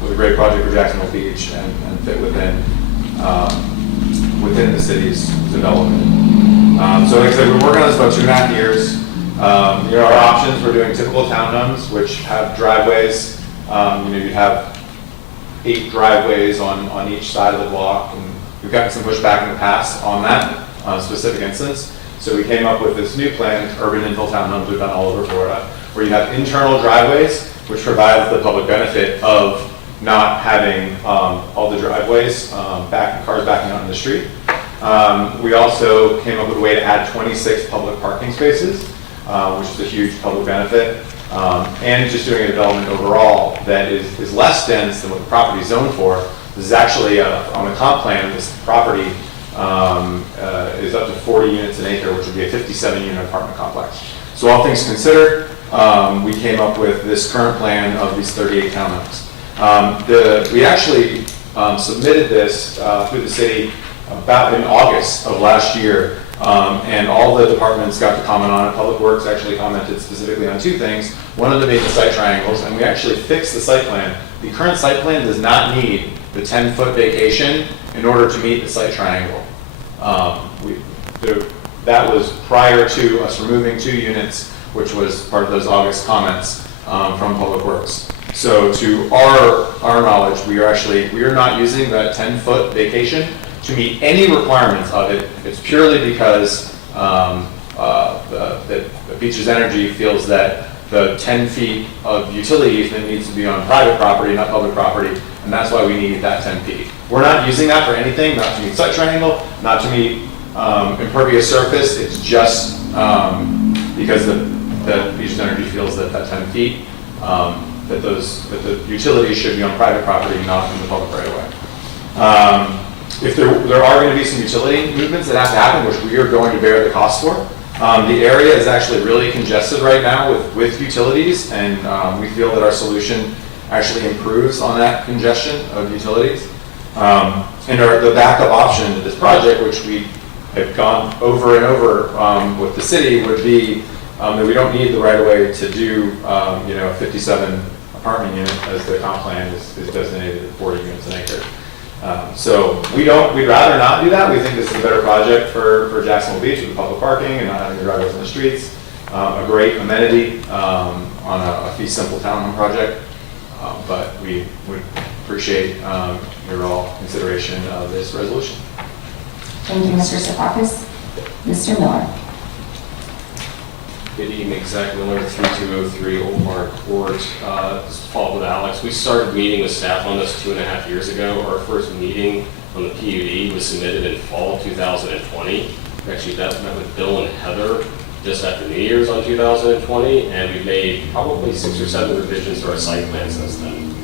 with a great project for Jacksonville Beach and fit within the city's development. So like I said, we're working on this about 2.5 years. Our options, we're doing typical townhomes, which have driveways. You'd have 8 driveways on each side of the block, and we've gotten some pushback in the past on that specific instance. So we came up with this new plan, urban infill townhomes we've done all over Florida, where you have internal driveways, which provides the public benefit of not having all the driveways, cars backing out in the street. We also came up with a way to add 26 public parking spaces, which is a huge public benefit. And just doing a development overall that is less dense than what the property is zoned for. This is actually, on the comp plan, this property is up to 40 units an acre, which would be a 57-unit apartment complex. So all things considered, we came up with this current plan of these 38 townhomes. We actually submitted this through the city about in August of last year, and all the departments got to comment on it. Public Works actually commented specifically on 2 things. One of them being the site triangles, and we actually fixed the site plan. The current site plan does not need the 10-foot vacation in order to meet the site triangle. That was prior to us removing 2 units, which was part of those August comments from Public Works. So to our knowledge, we are not using that 10-foot vacation to meet any requirements of it. It's purely because that Beaches Energy feels that the 10 feet of utility easement needs to be on private property, not public property, and that's why we need that 10 feet. We're not using that for anything, not to meet site triangle, not to meet impervious surface. It's just because the Beaches Energy feels that 10 feet, that the utilities should be on private property, not in the public right of way. If there are going to be some utility movements that have to happen, which we are going to bear the cost for. The area is actually really congested right now with utilities, and we feel that our solution actually improves on that congestion of utilities. And the backup option to this project, which we have gone over and over with the city, would be that we don't need the right of way to do 57 apartment unit as the comp plan is designated at 40 units an acre. So we'd rather not do that. We think this is a better project for Jacksonville Beach with public parking and not having the driveways in the streets. A great amenity on a fee simple townhome project. But we would appreciate your all consideration of this resolution. Thank you, Mr. Sefakis. Mr. Miller. Good evening, Zach Miller, 3203 Old Barn Court. This is follow up with Alex. We started meeting with staff on this 2.5 years ago. Our first meeting on the PUD was submitted in fall of 2020. We actually met with Bill and Heather just after New Year's on 2020, and we've made probably 6 or 7 revisions to our site plan since then.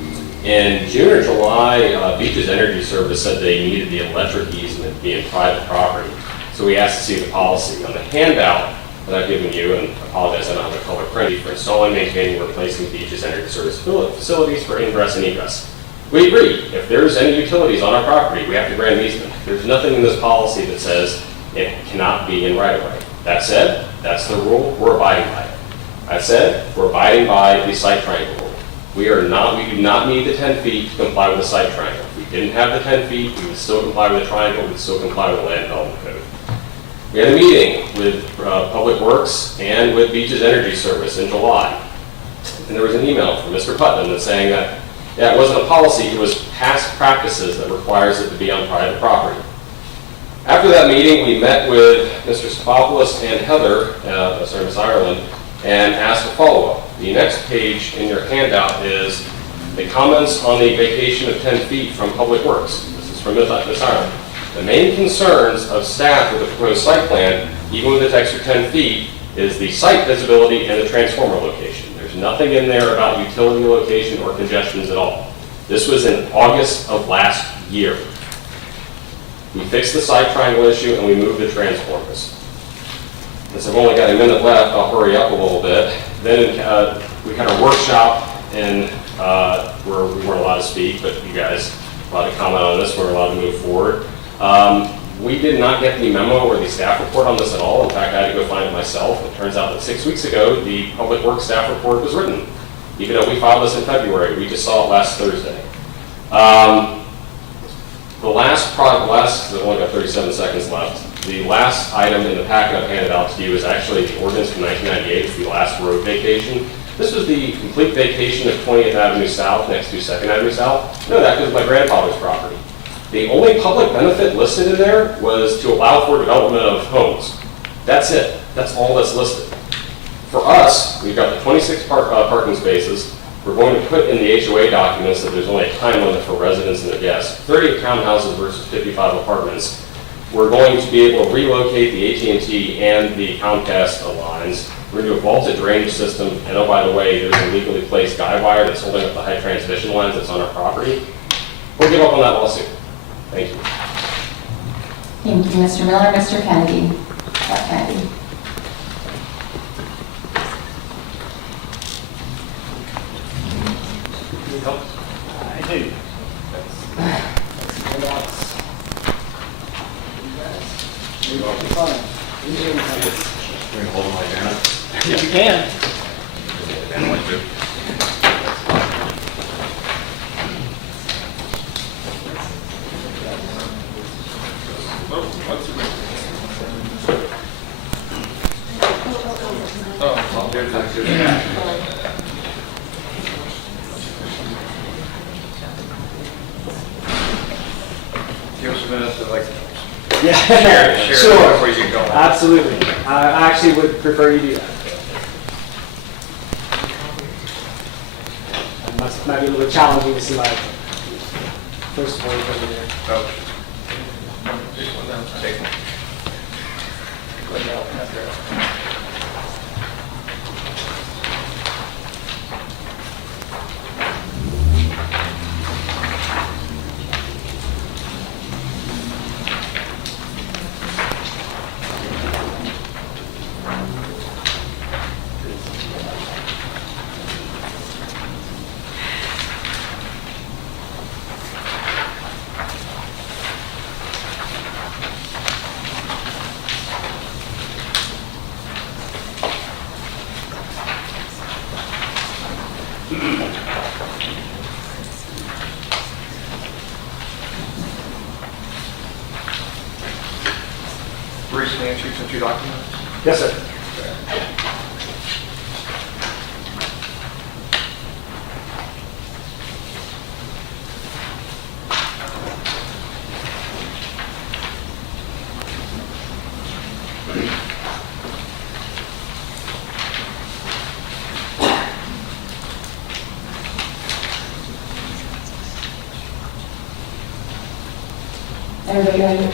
In June or July, Beaches Energy Service said they needed the electric easement being private property. So we asked to see the policy. On the handout that I've given you, and I apologize, I don't have the color print, for installing, maintaining, replacing Beaches Energy Service facilities for ingress and egress. We agree, if there's any utilities on our property, we have to grant an easement. There's nothing in this policy that says it cannot be in right of way. That said, that's the rule, we're abiding by it. That said, we're abiding by the site triangle rule. We do not need the 10 feet to comply with the site triangle. If we didn't have the 10 feet, we would still comply with the triangle, we would still comply with the land development code. We had a meeting with Public Works and with Beaches Energy Service in July. And there was an email from Mr. Putnam that's saying that, yeah, it wasn't a policy, it was past practices that requires it to be on private property. After that meeting, we met with Mr. Stefopoulos and Heather, Ms. Ireland, and asked a follow-up. The next page in your handout is the comments on the vacation of 10 feet from Public Works. This is from Ms. Ireland. The main concerns of staff with the proposed site plan, even with its extra 10 feet, is the site visibility and the transformer location. There's nothing in there about utility location or congestions at all. This was in August of last year. We fixed the site triangle issue and we moved the transformers. Since I've only got a minute left, I'll hurry up a little bit. Then we had a workshop and where we weren't allowed to speak, but you guys allowed to comment on this, we're allowed to move forward. We did not get the memo or the staff report on this at all. In fact, I had to go find it myself. It turns out that 6 weeks ago, the Public Works staff report was written. Even though we filed this in February, we just saw it last Thursday. I've only got 37 seconds left. The last item in the packet I've handed out to you is actually the ordinance from 1998. It's the last road vacation. This was the complete vacation of 20th Avenue South next to 2nd Avenue South. No, that was my grandfather's property. The only public benefit listed in there was to allow for development of homes. That's it. That's all that's listed. For us, we've got the 26 parking spaces. We're going to put in the HOA documents that there's only a time limit for residents and their guests. 38 townhouses versus 55 apartments. We're going to be able to relocate the AT&T and the Comcast lines. We're going to do a vaulted drainage system. And oh, by the way, there's a legally placed guy wire that's holding up the high transmission lines that's on our property. We'll give up on that lawsuit. Thank you. Thank you, Mr. Miller. Mr. Kennedy. Kennedy. I do. Hold my banner. If you can. Give us a minute to like. Yeah, share sure. before you go. Absolutely. I actually would prefer you do that. It might be a little challenging to see my first one over there. Oh. This one down. Take one. Go ahead, after it. Recently entries and 2 documents. Yes, sir. Everybody ready?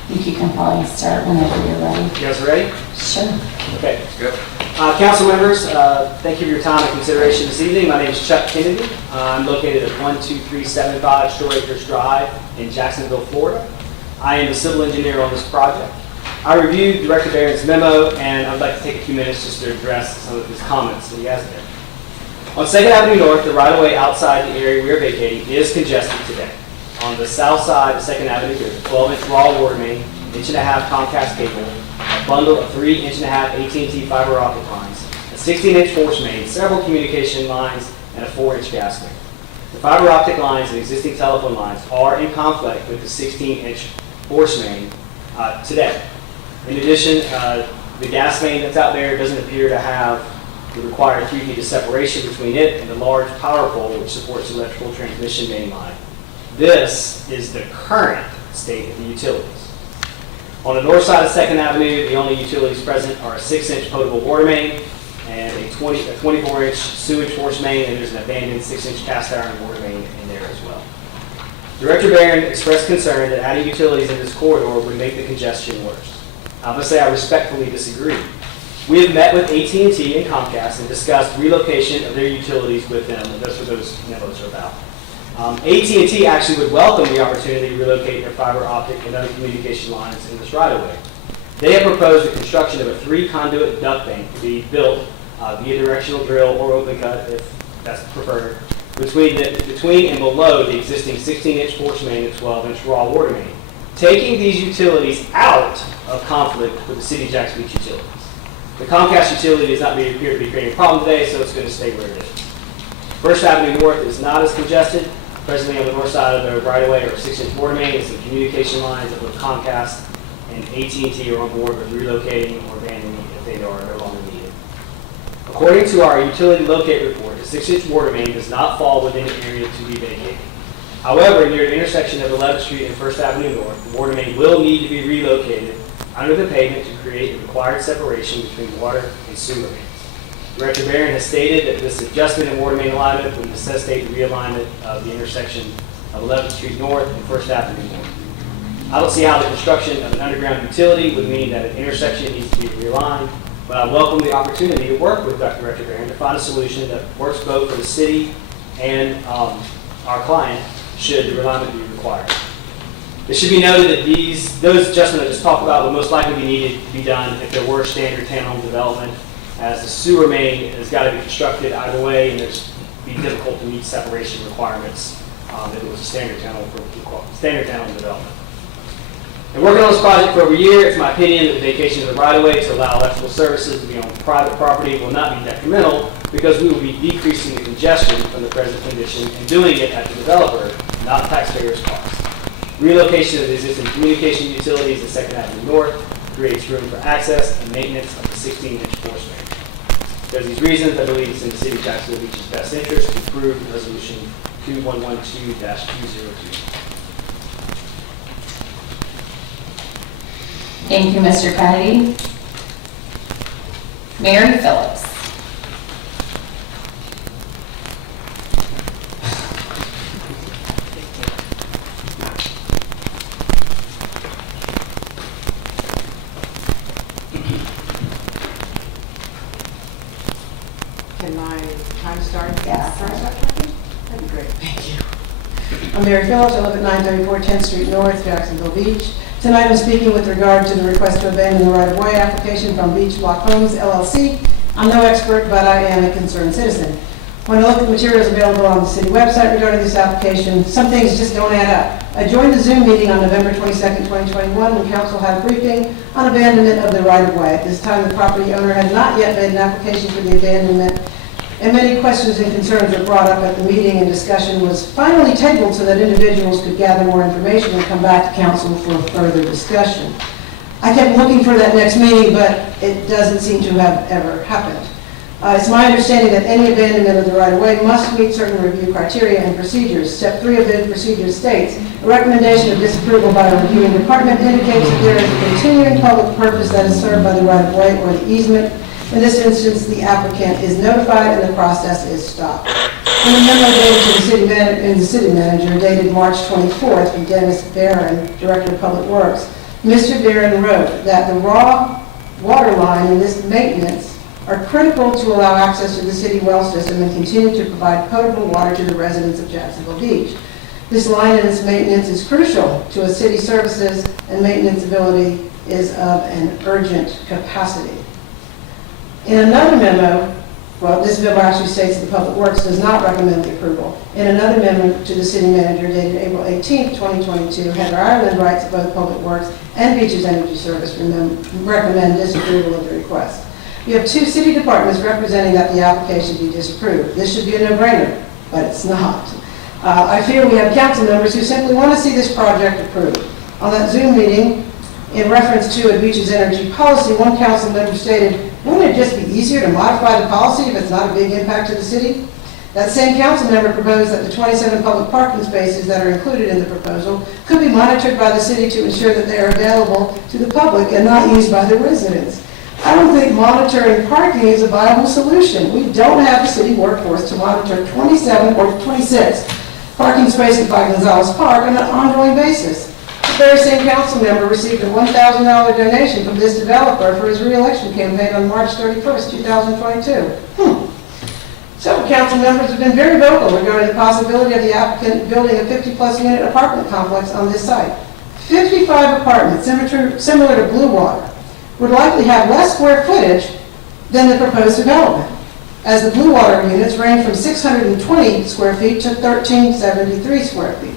I think you can probably start whenever you're ready. You guys ready? Sure. Okay. Good. Council members, thank you for your time and consideration this evening. My name is Chuck Kennedy. I'm located at 12375 Shore Acres Drive in Jacksonville, Florida. I am the civil engineer on this project. I reviewed Director Barron's memo, and I'd like to take a few minutes just to address some of his comments that he has there. On 2nd Avenue North, the right-of-way outside the area we are vacating is congested today. On the south side of 2nd Avenue, there's a 12-inch raw water main, 1.5-inch Comcast cable, a bundle of 3.5-inch AT&T fiber optic lines, a 16-inch force main, several communication lines, and a 4-inch gas main. The fiber optic lines and existing telephone lines are in conflict with the 16-inch force main today. In addition, the gas main that's out there doesn't appear to have the required 3 feet of separation between it and the large power pole which supports the electrical transmission main line. This is the current state of the utilities. On the north side of 2nd Avenue, the only utilities present are a 6-inch potable water main and a 24-inch sewage force main, and there's an abandoned 6-inch cast iron water main in there as well. Director Barron expressed concern that adding utilities in this corridor would make the congestion worse. I must say I respectfully disagree. We have met with AT&T and Comcast and discussed relocation of their utilities with them, and that's what those memos are about. AT&T actually would welcome the opportunity to relocate their fiber optic and other communication lines in this right-of-way. They have proposed the construction of a 3-conduit duct bank to be built via directional drill or open cut if that's preferred, between and below the existing 16-inch force main and 12-inch raw water main, taking these utilities out of conflict with the City of Jackson Beach utilities. The Comcast utility does not appear to be creating a problem today, so it's going to stay where it is. First Avenue North is not as congested. Presently on the north side of the right-of-way are 6-inch water mains and communication lines that both Comcast and AT&T are on board with relocating or abandoning if they are no longer needed. According to our utility locate report, the 6-inch water main does not fall within an area to be vacated. However, near the intersection of 11th Street and First Avenue North, the water main will need to be relocated under the pavement to create the required separation between water and sewer mains. Director Barron has stated that this adjustment in water main alignment would necessitate the realignment of the intersection of 11th Street North and First Avenue North. I don't see how the construction of an underground utility would mean that an intersection needs to be realigned, but I welcome the opportunity to work with Director Barron to find a solution that works both for the city and our client should the realignment be required. It should be noted that those adjustments I just talked about would most likely be needed to be done if there were standard townhome development, as the sewer main has got to be constructed either way, and it's be difficult to meet separation requirements if it was a standard townhome development. And working on this project for over a year, it's my opinion that the vacation of the right-of-way to allow electrical services to be on private property will not be detrimental, because we will be decreasing the congestion from the present condition and doing it at the developer, not taxpayers' cost. Relocation of the existing communication utilities at 2nd Avenue North creates room for access and maintenance of the 16-inch force main. For these reasons, I believe it's in the City of Jacksonville Beach's best interest to approve Resolution 2112-202. Thank you, Mr. Kennedy. Mary Phillips. Can my time start? Yeah. That'd be great, thank you. I'm Mary Phillips, I live at 934 10th Street North, Jacksonville Beach. Tonight I'm speaking with regard to the request to abandon the right-of-way application from Beach Block Homes LLC. I'm no expert, but I am a concerned citizen. When I look at the materials available on the city website regarding this application, some things just don't add up. I joined the Zoom meeting on November 22nd, 2021, when council had a briefing on abandonment of the right-of-way. At this time, the property owner had not yet made an application for the abandonment, and many questions and concerns were brought up at the meeting, and discussion was finally tabled so that individuals could gather more information and come back to council for further discussion. I kept looking for that next meeting, but it doesn't seem to have ever happened. It's my understanding that any abandonment of the right-of-way must meet certain review criteria and procedures. Step 3 of the procedure states, a recommendation of disapproval by a reviewing department indicates that there is a continuing public purpose that is served by the right-of-way or the easement. In this instance, the applicant is notified and the process is stopped. In a memo dated to the city manager dated March 24th from Dennis Barron, Director of Public Works, Mr. Barron wrote that the raw water line and this maintenance are critical to allow access to the city well system and continue to provide potable water to the residents of Jacksonville Beach. This line and its maintenance is crucial to a city services, and maintenance ability is of an urgent capacity. In another memo, well, this memo actually states that the Public Works does not recommend the approval. In another memo to the city manager dated April 18th, 2022, Heather Ireland writes that both Public Works and Beaches Energy Service recommend disapproval of the request. You have 2 city departments representing that the application be disapproved. This should be a no-brainer, but it's not. I fear we have council members who simply want to see this project approved. On that Zoom meeting, in reference to a Beaches Energy policy, one council member stated, wouldn't it just be easier to modify the policy if it's not a big impact to the city? That same council member proposed that the 27 public parking spaces that are included in the proposal could be monitored by the city to ensure that they are available to the public and not used by the residents. I don't think monitoring parking is a viable solution. We don't have the city workforce to monitor 27 or 26 parking spaces by Gonzales Park on an ongoing basis. The very same council member received a $1,000 donation from this developer for his re-election campaign on March 31st, 2022. Several council members have been very vocal regarding the possibility of the applicant building a 50-plus unit apartment complex on this site. 55 apartments, similar to Blue Water, would likely have less square footage than the proposed development. as the Blue Water units range from 620 square feet to 1373 square feet.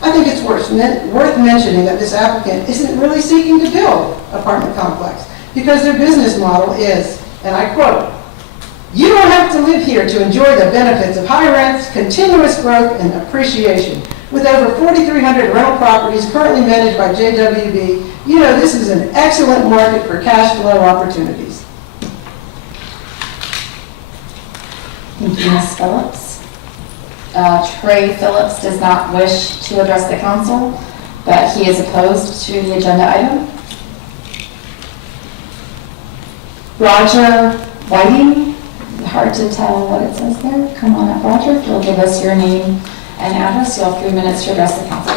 I think it's worth mentioning that this applicant isn't really seeking to build apartment complex because their business model is, and I quote, "You don't have to live here to enjoy the benefits of high rents, continuous growth, and appreciation. With over 4,300 rental properties currently managed by JWB, you know this is an excellent market for cash flow opportunities." Thank you, Ms. Phillips. Trey Phillips does not wish to address the council, but he is opposed to the agenda item. Roger Whiting, hard to tell what it says there. Come on up, Roger. If you'll give us your name and address, you'll have 3 minutes to address the council.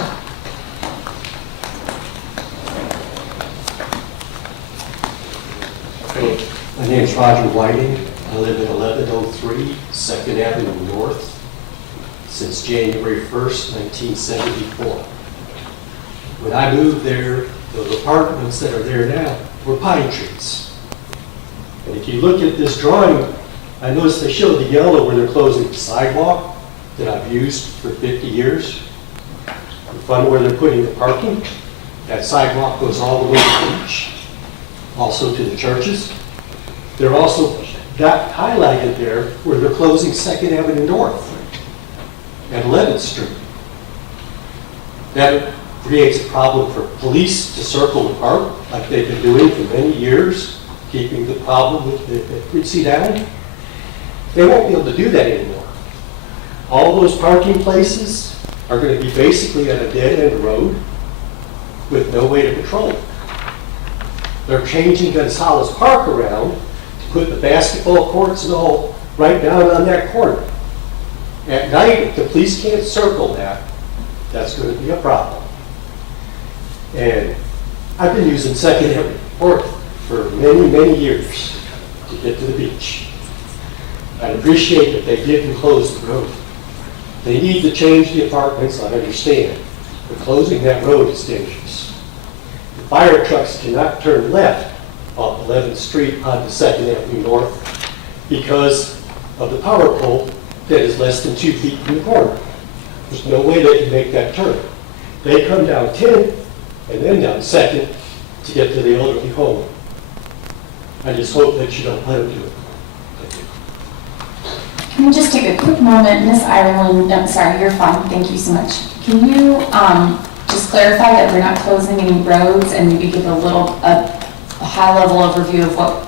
My name is Roger Whiting. I live at 1103 2nd Avenue North since January 1st, 1974. When I moved there, the apartments that are there now were pine trees. And if you look at this drawing, I noticed they show the yellow where they're closing the sidewalk that I've used for 50 years. In front of where they're putting the parking, that sidewalk goes all the way to the beach, also to the churches. They're also got highlighted there where they're closing 2nd Avenue North and 11th Street. That creates a problem for police to circle the park like they've been doing for many years, keeping the problem with the frequency down. They won't be able to do that anymore. All those parking places are going to be basically at a dead-end road with no way to control it. They're changing Gonzalez Park around to put the basketball courts and all right down on that corner. At night, if the police can't circle that, that's going to be a problem. And I've been using 2nd Avenue North for many, many years to get to the beach. I appreciate that they didn't close the road. They need to change the apartments, I understand, but closing that road is dangerous. The fire trucks cannot turn left off 11th Street onto 2nd Avenue North because of the power pole that is less than 2 feet from the corner. There's no way they can make that turn. They come down 10th and then down 2nd to get to the elderly home. I just hope that you don't let them do it. Can we just take a quick moment, Ms. Ireland? I'm sorry, you're fine. Thank you so much. Can you just clarify that we're not closing any roads and maybe give a high-level overview of what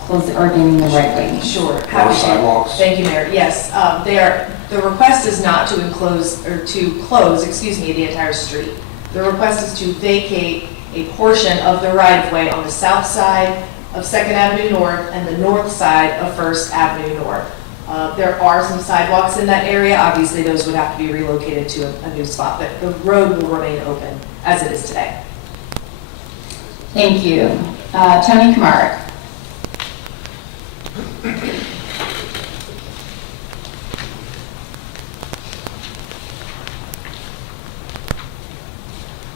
closing or getting the right way? Sure. Happy to. sidewalks. Thank you, Mayor. Yes, the request is not to close the entire street. The request is to vacate a portion of the right-of-way on the south side of 2nd Avenue North and the north side of 1st Avenue North. There are some sidewalks in that area. Obviously, those would have to be relocated to a new spot, but the road will remain open as it is today. Thank you. Tony Kamara.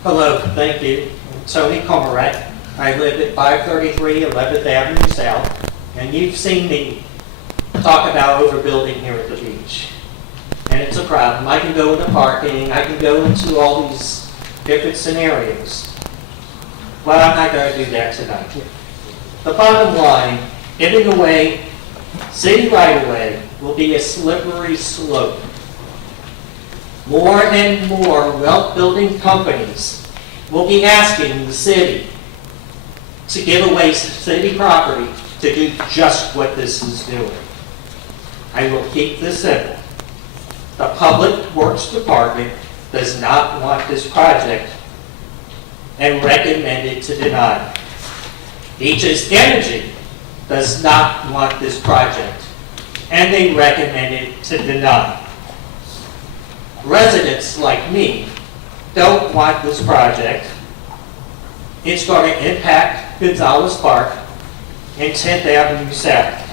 Hello, thank you. I'm Tony Komarak. I live at 533 11th Avenue South, and you've seen me talk about overbuilding here at the beach. And it's a problem. I can go into parking, I can go into all these different scenarios. Well, I'm not going to do that tonight. The bottom line, giving away city right-of-way will be a slippery slope. More and more wealth-building companies will be asking the city to give away city property to do just what this is doing. I will keep this simple. The Public Works Department does not want this project and recommended to deny. Beaches Energy does not want this project and they recommended to deny. Residents like me don't want this project. It's going to impact Gonzalez Park and 10th Avenue South.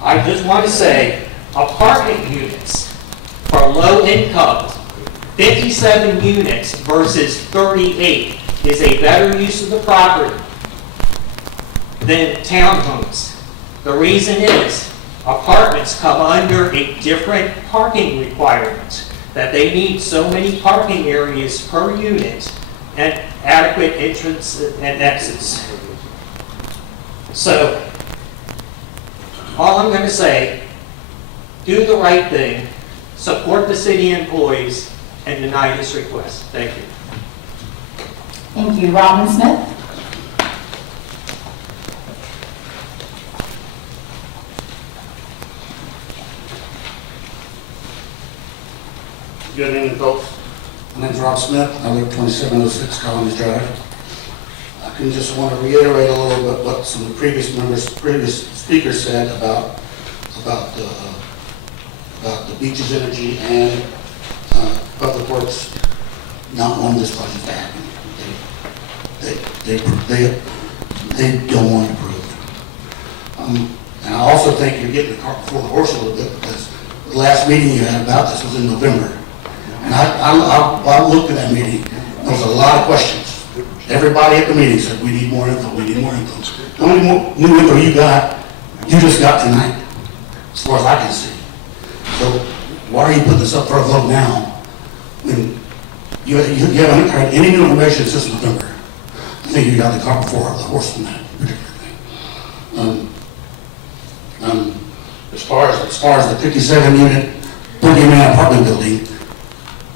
I just want to say, apartment units for low income, 57 units versus 38 is a better use of the property than townhomes. The reason is apartments come under a different parking requirement, that they need so many parking areas per unit and adequate entrance and exits. So, all I'm going to say, do the right thing, support the city employees, and deny this request. Thank you. Thank you. Robin Smith? Good evening, folks. My name's Rob Smith. I live 2706 Collins Drive. I can just want to reiterate a little bit what some of the previous speakers said about the Beaches Energy and Public Works not wanting this project to happen. They don't want it approved. And I also think you're getting the cart before the horse a little bit, because the last meeting you had about this was in November. And I looked at that meeting, there was a lot of questions. Everybody at the meeting said, we need more info, we need more info. The only new info you just got tonight, as far as I can see. So why are you putting this up for a vote now, when you haven't heard any new information since November? I think you got the cart before the horse on that particular thing. As far as the 57 unit boogeyman apartment building,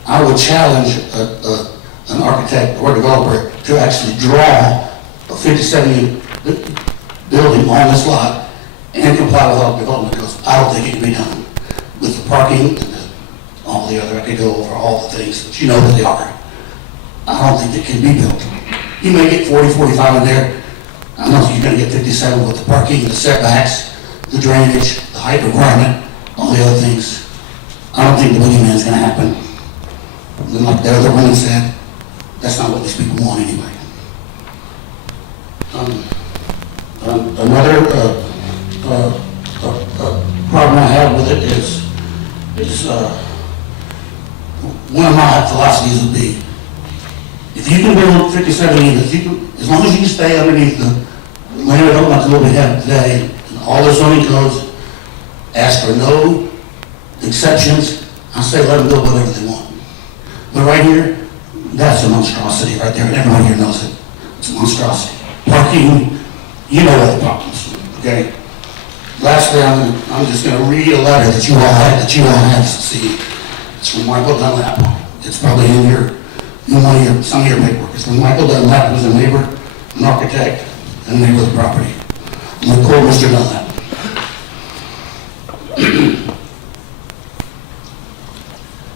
I would challenge an architect or developer to actually draw a 57 unit building on this lot and comply with all the development, because I don't think it can be done with the parking and all the other. I could go over all the things, but you know what they are. I don't think it can be built. You may get 40, 45 in there. I know you're going to get 57 with the parking, the setbacks, the drainage, the height requirement, all the other things. I don't think the boogeyman's going to happen. And like the other woman said, that's not what these people want anyway. Another problem I have with it is one of my philosophies would be, if you can build 57 units, as long as you can stay underneath the land development law we have today, and all the zoning codes ask for no exceptions, I say let them build whatever they want. But right here, that's a monstrosity right there, and everyone here knows it. It's a monstrosity. Parking, you know what the problems, okay? Lastly, I'm just going to read a letter that you all have to see. It's from Michael Dunlap. It's probably in some of your paperwork. It's from Michael Dunlap, who's a neighbor, an architect, and a neighbor of the property. I'm going to quote Mr. Dunlap.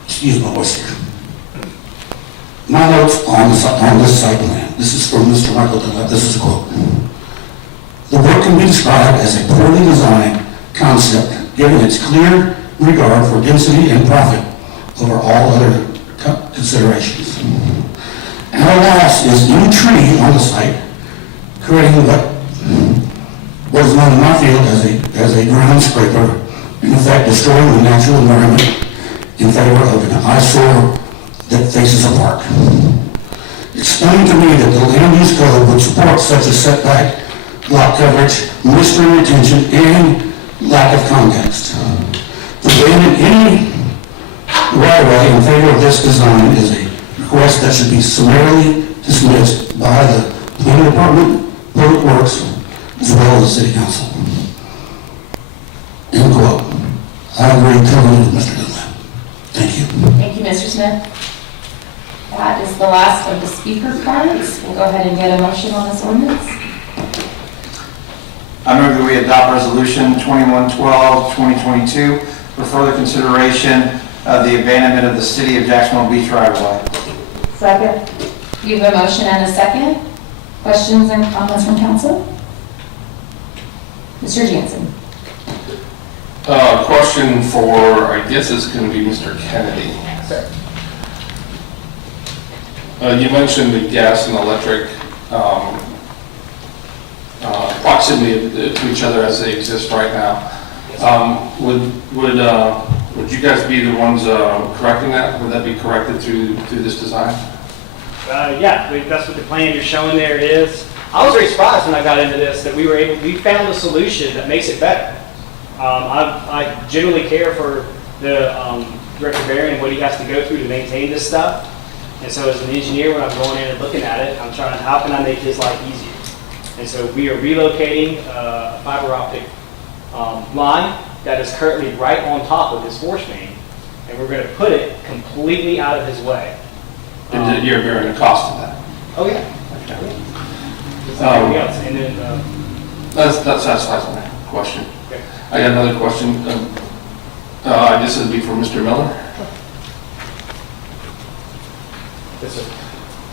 Excuse my voice here. My notes on this site plan. This is from Mr. Michael Dunlap. This is a quote. The work can be described as a poorly designed concept, given its clear regard for density and profit over all other considerations. And alas, is any tree on the site, creating what is known in my field as a ground scraper, in effect destroying the natural environment in favor of an eyesore that faces a park. It's stunning to me that the land use code would support such a setback, lot coverage, mystery retention, and lack of context. To abandon any right-of-way in favor of this design is a request that should be summarily dismissed by the planning department, public works, as well as the city council. End quote. I agree totally with Mr. Dunlap. Thank you. Thank you, Mr. Smith. That is the last of the speaker cards. We'll go ahead and get a motion on this ordinance. I move that we adopt resolution 2112, 2022 for further consideration of the abandonment of the City of Jacksonville Beach right-of-way. Second. You have a motion and a second. Questions and comments from council? Mr. Jansen. Question for, I guess it's going to be Mr. Kennedy. You mentioned the gas and electric proximity to each other as they exist right now. Would you guys be the ones correcting that? Would that be corrected through this design? Yeah, that's what the plan you're showing there is. I was very surprised when I got into this that we found a solution that makes it better. I generally care for the Director Barron and what he has to go through to maintain this stuff. And so as an engineer, when I'm going in and looking at it, I'm trying, how can I make his life easier? And so we are relocating a fiber optic line that is currently right on top of his force main, and we're going to put it completely out of his way. And you're bearing the cost of that. Oh, yeah. Everything else. And then, That satisfies my question. Okay. I got another question. This would be for Mr. Miller. yes, sir.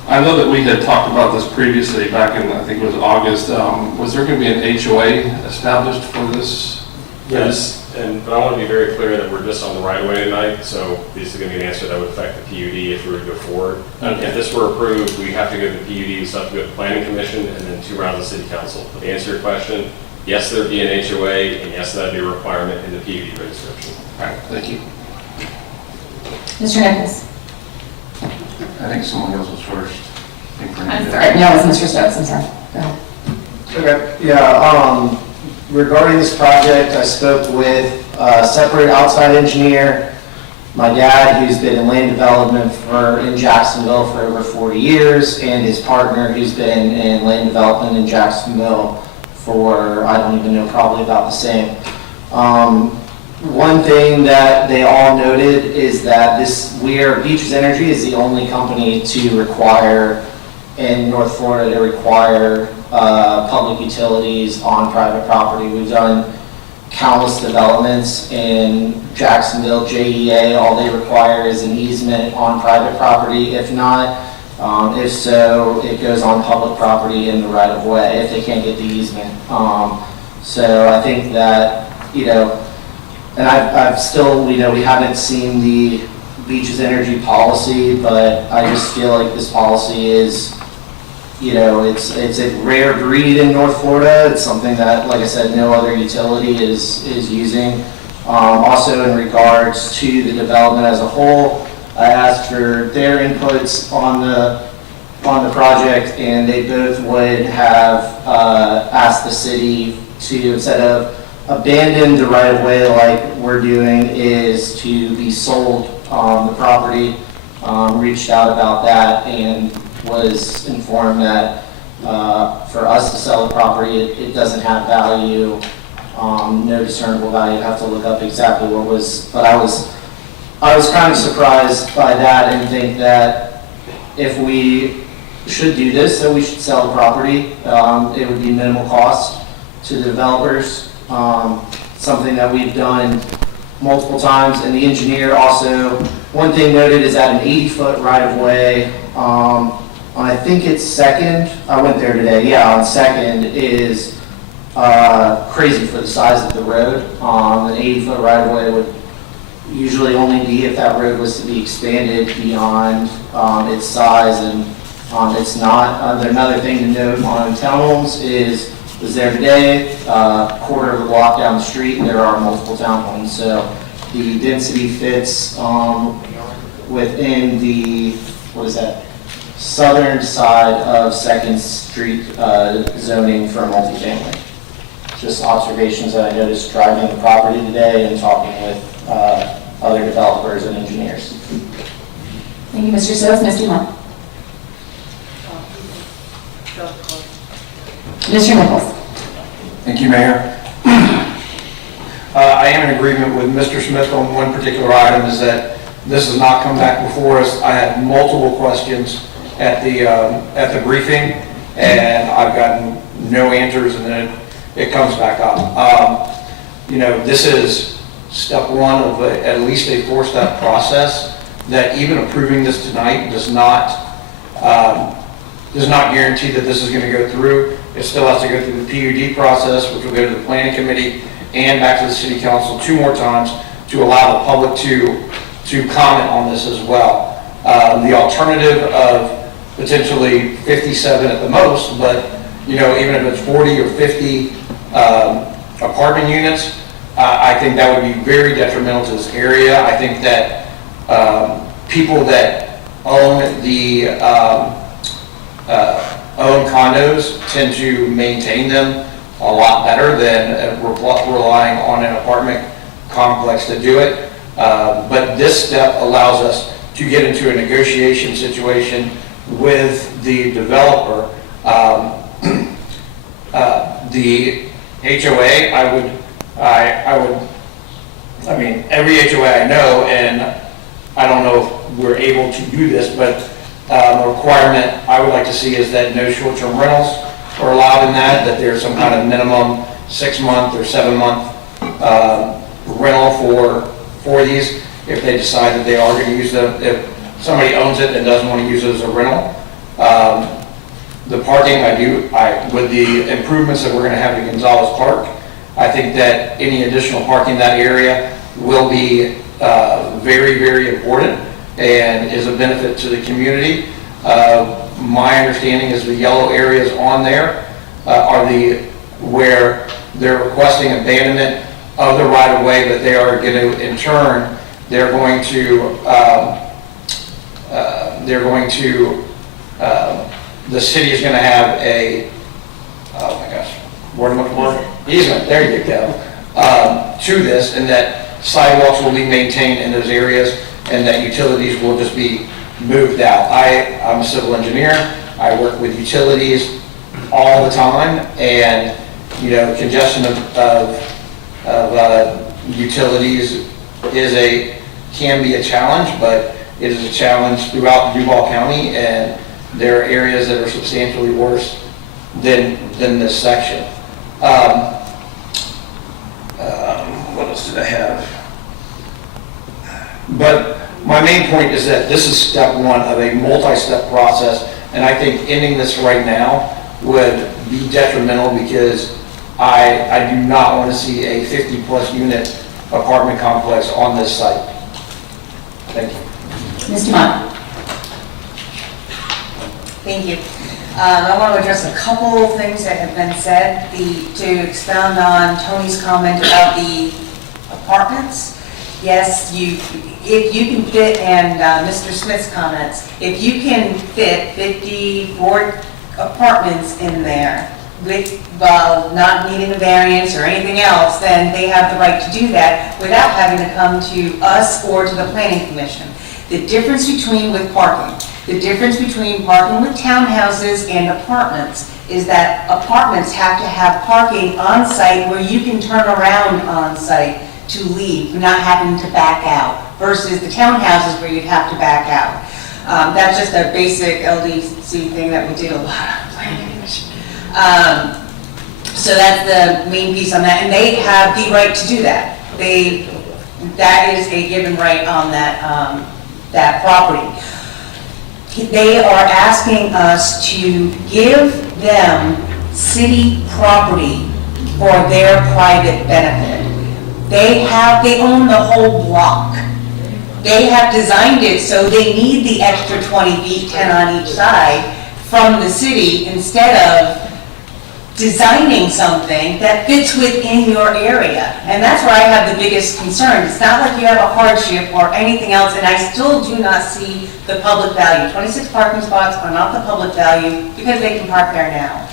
I know that we had talked about this previously back in, I think it was August. Was there going to be an HOA established for this? Yes, but I want to be very clear that we're just on the right of way tonight, so this is going to be an answer that would affect the PUD if we were to go forward. Okay. If this were approved, we have to go to the PUD, we still have to go to the Planning Commission, and then 2 rounds of City Council. But to answer your question, yes, there'd be an HOA, and yes, that'd be a requirement in the PUD registration. All right, thank you. Mr. Nichols? I think someone else was first. I'm sorry, no, it was Mr. Stokes, I'm sorry. Go ahead. Okay, yeah, regarding this project, I spoke with a separate outside engineer, my dad, who's been in land development in Jacksonville for over 40 years, and his partner, who's been in land development in Jacksonville for, I don't even know, probably about the same. One thing that they all noted is that Beaches Energy is the only company to require, in North Florida, to require public utilities on private property. We've done countless developments in Jacksonville, JEA. All they require is an easement on private property. If not, if so, it goes on public property in the right of way if they can't get the easement. So I think that, and I've still, we haven't seen the Beaches Energy policy, but I just feel like this policy is, it's a rare breed in North Florida. It's something that, like I said, no other utility is using. Also in regards to the development as a whole, I asked for their inputs on the project, and they both would have asked the city to, instead of abandon the right-of-way like we're doing, is to be sold the property. Reached out about that and was informed that for us to sell the property, it doesn't have value, no discernible value. I'd have to look up exactly what was, but I was kind of surprised by that and think that if we should do this, that we should sell the property. It would be minimal cost to the developers. Something that we've done multiple times, and the engineer also, one thing noted is at an 80-foot right-of-way, I think it's Second, I went there today, yeah, on Second is crazy for the size of the road. An 80-foot right-of-way would usually only be if that road was to be expanded beyond its size, and it's not. Another thing to note on townhomes was there today, quarter of the block down the street, there are multiple townhomes, so the density fits within the, southern side of Second Street zoning for multifamily. Just observations that I noticed driving the property today and talking with other developers and engineers. Thank you, Mr. Stokes. Ms. Dumont? Mr. Nichols? Thank you, Mayor. I am in agreement with Mr. Smith on one particular item, is that this has not come back before us. I had multiple questions at the briefing, and I've gotten no answers, and then it comes back up. This is step one of at least a 4-step process that even approving this tonight does not guarantee that this is going to go through. It still has to go through the PUD process, which will go to the Planning Committee and back to the City Council 2 more times to allow the public to comment on this as well. The alternative of potentially 57 at the most, but even if it's 40 or 50 apartment units, I think that would be very detrimental to this area. I think that people that own the own condos tend to maintain them a lot better than relying on an apartment complex to do it. But this step allows us to get into a negotiation situation with the developer. The HOA, I mean, every HOA I know, and I don't know if we're able to do this, but a requirement I would like to see is that no short-term rentals are allowed in that there's some kind of minimum 6-month or 7-month rental for these, if they decide that they are going to use them. If somebody owns it and doesn't want to use it as a rental. The parking, with the improvements that we're going to have at Gonzalez Park, I think that any additional parking in that area will be very, very important and is a benefit to the community. My understanding is the yellow areas on there are where they're requesting abandonment of the right-of-way, but they are going to, in turn, they're going to the city is going to have oh my gosh, word am I for? Easement, there you go, to this, and that sidewalks will be maintained in those areas, and that utilities will just be moved out. I'm a civil engineer. I work with utilities all the time, and congestion of utilities can be a challenge, but it is a challenge throughout Duval County, and there are areas that are substantially worse than this section. What else did I have? But my main point is that this is step one of a multi-step process, and I think ending this right now would be detrimental, because I do not want to see a 50-plus unit apartment complex on this site. Thank you. Mr. Mott. Thank you. I want to address a couple of things that have been said. To expound on Tony's comment about the apartments. Yes, if you can fit, and Mr. Smith's comments, if you can fit 54 apartments in there while not needing a variance or anything else, then they have the right to do that without having to come to us or to the planning commission. The difference between with parking with townhouses and apartments is that apartments have to have parking on site where you can turn around on site to leave, not having to back out, versus the townhouses where you'd have to back out. That's just a basic LDC thing that we did a lot of planning commission. So that's the main piece on that, and they have the right to do that. That is a given right on that property. They are asking us to give them city property for their private benefit. They own the whole block. They have designed it so they need the extra 20 feet, 10 on each side, from the city, instead of designing something that fits within your area. And that's where I have the biggest concern. It's not like you have a hardship or anything else, and I still do not see the public value. 26 parking spots are not the public value because they can park there now.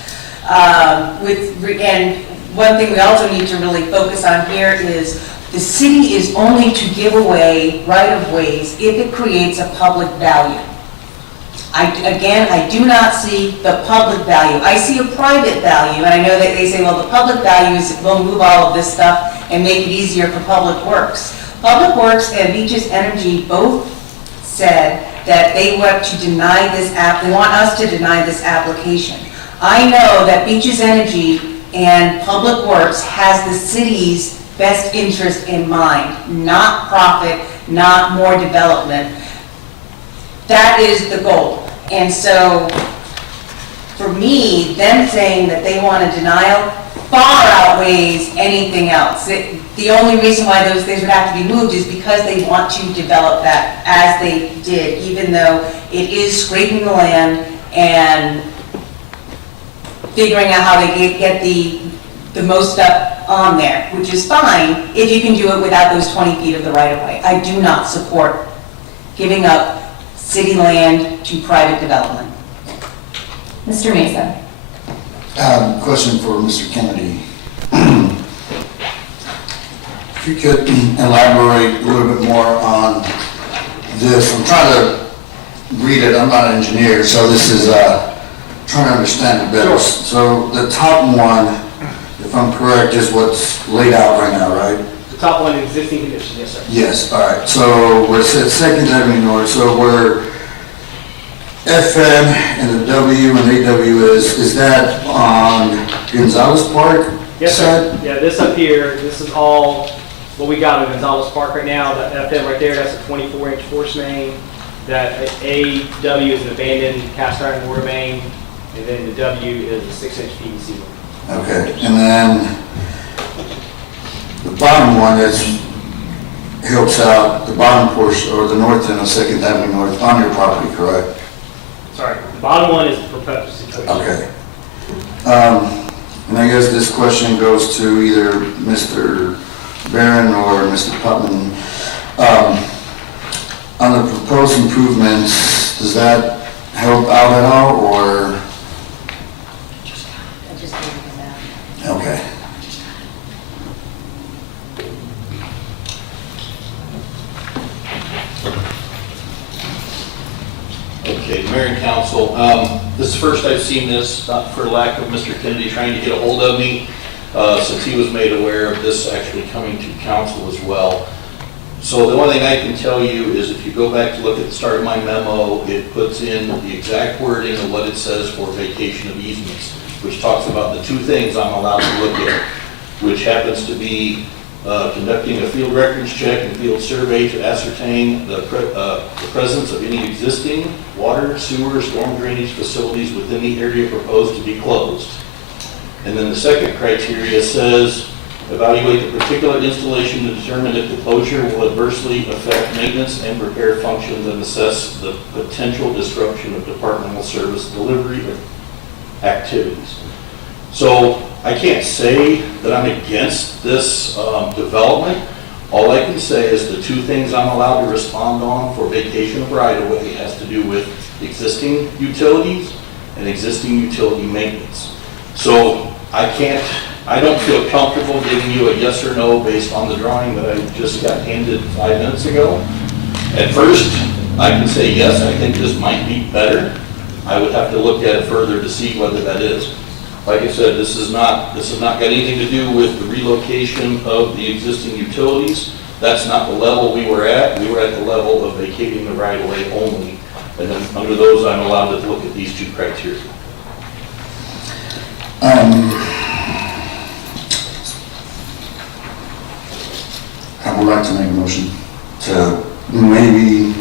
And one thing we also need to really focus on here is the city is only to give away right-of-ways if it creates a public value. I do not see the public value. I see a private value, and I know that they say, well, the public value is we'll move all of this stuff and make it easier for Public Works. Public Works and Beaches Energy both said that they want to deny this they want us to deny this application. I know that Beaches Energy and Public Works has the city's best interest in mind, not profit, not more development. That is the goal. And so, for me, them saying that they want a denial far outweighs anything else. The only reason why those things would have to be moved is because they want to develop that as they did, even though it is scraping the land and figuring out how they get the most stuff on there, which is fine if you can do it without those 20 feet of the right-of-way. I do not support giving up city land to private development. Mr. Mesa. Question for Mr. Kennedy. If you could elaborate a little bit more on this. I'm trying to read it, I'm not an engineer, so this is trying to understand it better. Sure. So the top one, if I'm correct, is what's laid out right now, right? The top one, existing conditions, yes, sir. Yes, all right. So we're at Second Avenue North, so where FM and the W and AW is that on Gonzalez Park? Yes, side? sir. Yeah, this up here, this is all what we got in Gonzalez Park right now. That FM right there, that's a 24-inch force main. That AW is an abandoned cast iron water main, and then the W is a 6-inch PVC one. Okay, and then the bottom one that helps out the bottom portion, or the north end of Second Avenue North on your property, correct? Sorry, the bottom one is proposed. Okay. And I guess this question goes to either Mr. Barron or Mr. Putman. On the proposed improvements, does that help out at all, or? Okay. Okay, Mayor and Council, this is the first I've seen this, not for lack of Mr. Kennedy trying to get a hold of me, since he was made aware of this actually coming to council as well. So the only thing I can tell you is if you go back to look at the start of my memo, it puts in the exact wording of what it says for vacation of easements, which talks about the two things I'm allowed to look at, which happens to be conducting a field records check and field survey to ascertain the presence of any existing water, sewer, storm drainage facilities within the area proposed to be closed. And then the second criteria says, evaluate the particular installation to determine if the closure will adversely affect maintenance and repair functions and assess the potential disruption of departmental service delivery activities. So I can't say that I'm against this development. All I can say is the two things I'm allowed to respond on for vacation of right-of-way has to do with existing utilities and existing utility maintenance. So I don't feel comfortable giving you a yes or no based on the drawing that I just got handed 5 minutes ago. At first, I can say yes, I think this might be better. I would have to look at it further to see whether that is. Like I said, this has not got anything to do with the relocation of the existing utilities. That's not the level we were at. We were at the level of vacating the right-of-way only. And then under those, I'm allowed to look at these two criteria. I would like to make a motion to maybe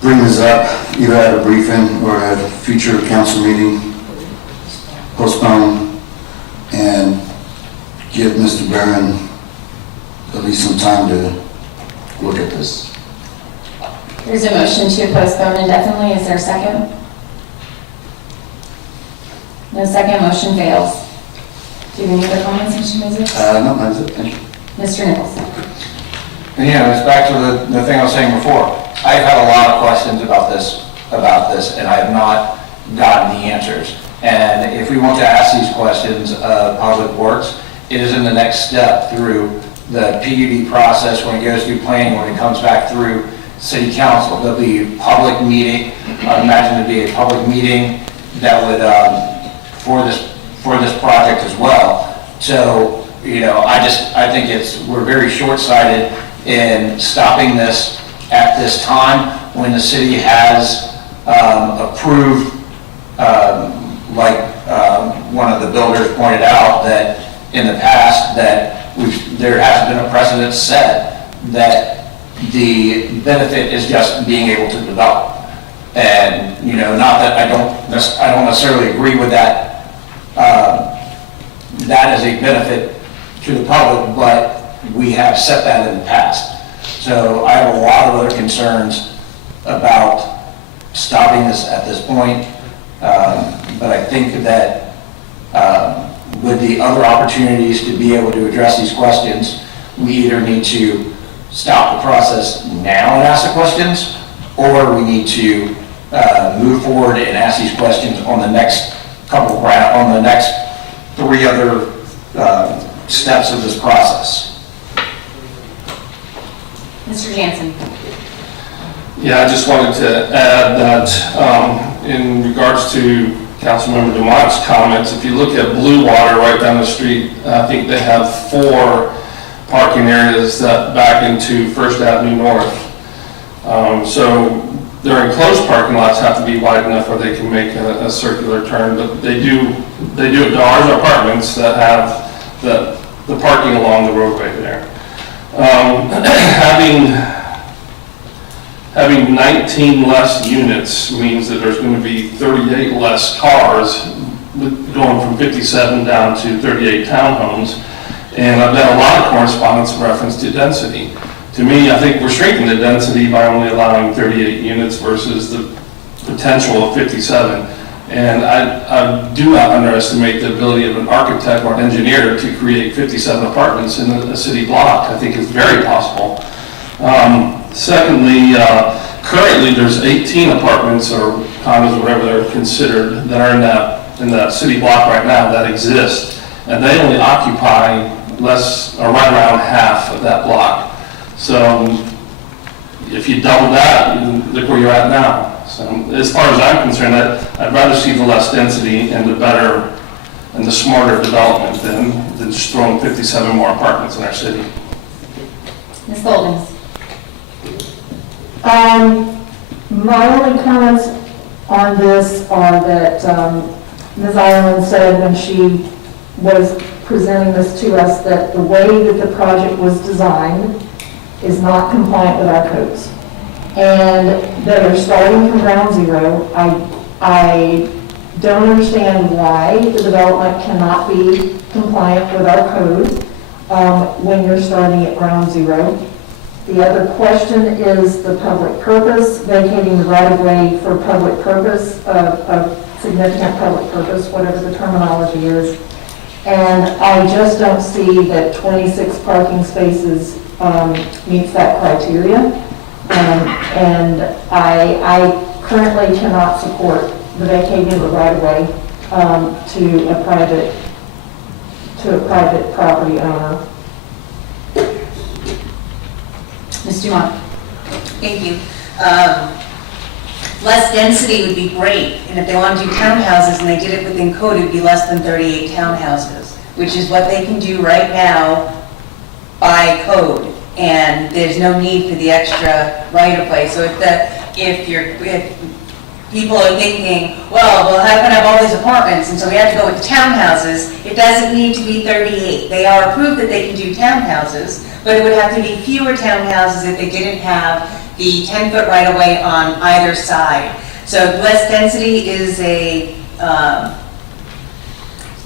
bring this up either at a briefing or at a future council meeting, postpone, and give Mr. Barron at least some time to look at this. There's a motion to postpone indefinitely. Is there a second? No second, motion fails. Do you have any other comments, Mr. Mizek? No, that's it. Thank you. Mr. Nicholson? Yeah, it's back to the thing I was saying before. I've had a lot of questions about this, and I have not gotten the answers. And if we want to ask these questions of Public Works, it is in the next step through the PUD process, when it goes through planning, when it comes back through City Council. There'll be a public meeting. I imagine there'd be a public meeting that would, for this project as well. So, you know, I think we're very short-sighted in stopping this at this time when the city has approved, like one of the builders pointed out, that in the past that there has been a precedent set that the benefit is just being able to develop. And, you know, not that I don't necessarily agree with that, that is a benefit to the public, but we have set that in the past. So I have a lot of other concerns about stopping this at this point, but I think that with the other opportunities to be able to address these questions, we either need to stop the process now and ask the questions, or we need to move forward and ask these questions on the next couple of on the next 3 other steps of this process. Mr. Jansen? Yeah, I just wanted to add that in regards to Councilmember Dumont's comments, if you look at Blue Water right down the street, I think they have 4 parking areas that back into First Avenue North. So their enclosed parking lots have to be wide enough where they can make a circular turn, but they do it. There are apartments that have the parking along the roadway there. Having 19 less units means that there's going to be 38 less cars going from 57 down to 38 townhomes. And I've got a lot of correspondence in reference to density. To me, I think we're shrinking the density by only allowing 38 units versus the potential of 57. And I do not underestimate the ability of an architect or an engineer to create 57 apartments in a city block. I think it's very possible. Secondly, currently there's 18 apartments or condos, whatever they're considered, that are in that city block right now that exist. And they only occupy right around half of that block. So if you double that, look where you're at now. So as far as I'm concerned, I'd rather see the less density and the better and the smarter development than just throwing 57 more apartments in our city. Ms. Goldings? My only comments on this are that Ms. Ireland said when she was presenting this to us that the way that the project was designed is not compliant with our codes. And that they're starting from ground zero. I don't understand why the development cannot be compliant with our code when you're starting at ground zero. The other question is the public purpose, vacating the right-of-way for public purpose, of significant public purpose, whatever the terminology is. And I just don't see that 26 parking spaces meets that criteria. And I currently cannot support the vacating of the right-of-way to a private property owner. Ms. Dumont? Thank you. Less density would be great, and if they want to do townhouses and they did it within code, it'd be less than 38 townhouses, which is what they can do right now by code, and there's no need for the extra right-of-way. So if people are thinking, well, how can I have all these apartments, and so we have to go with the townhouses, it doesn't need to be 38. They are approved that they can do townhouses, but it would have to be fewer townhouses if they didn't have the 10-foot right-of-way on either side. So less density is if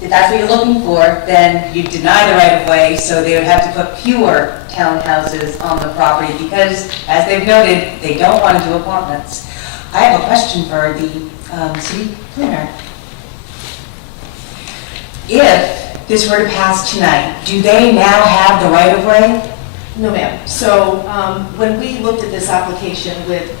that's what you're looking for, then you deny the right-of-way, so they would have to put fewer townhouses on the property because, as they've noted, they don't want to do apartments. I have a question for the city planner. If this were to pass tonight, do they now have the right-of-way? No, ma'am. So when we looked at this application with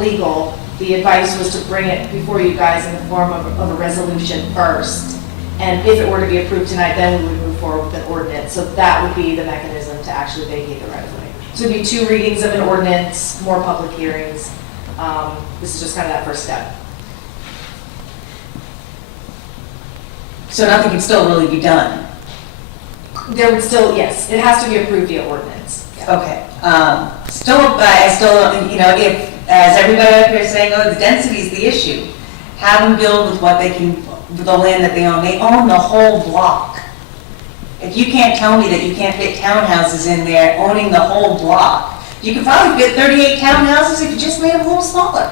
legal, the advice was to bring it before you guys in the form of a resolution first. And if it were to be approved tonight, then we would move forward with an ordinance. So that would be the mechanism to actually vacate the right-of-way. So it'd be 2 readings of an ordinance, more public hearings. This is just kind of that first step. So nothing can still really be done? There would still, yes, it has to be approved via ordinance. Yeah. Okay. I still, if, as everybody up here is saying, oh, the density is the issue, have them build with what they can, with the land that they own. They own the whole block. If you can't tell me that you can't fit townhouses in there, owning the whole block, you could probably fit 38 townhouses if you just made them a little smaller.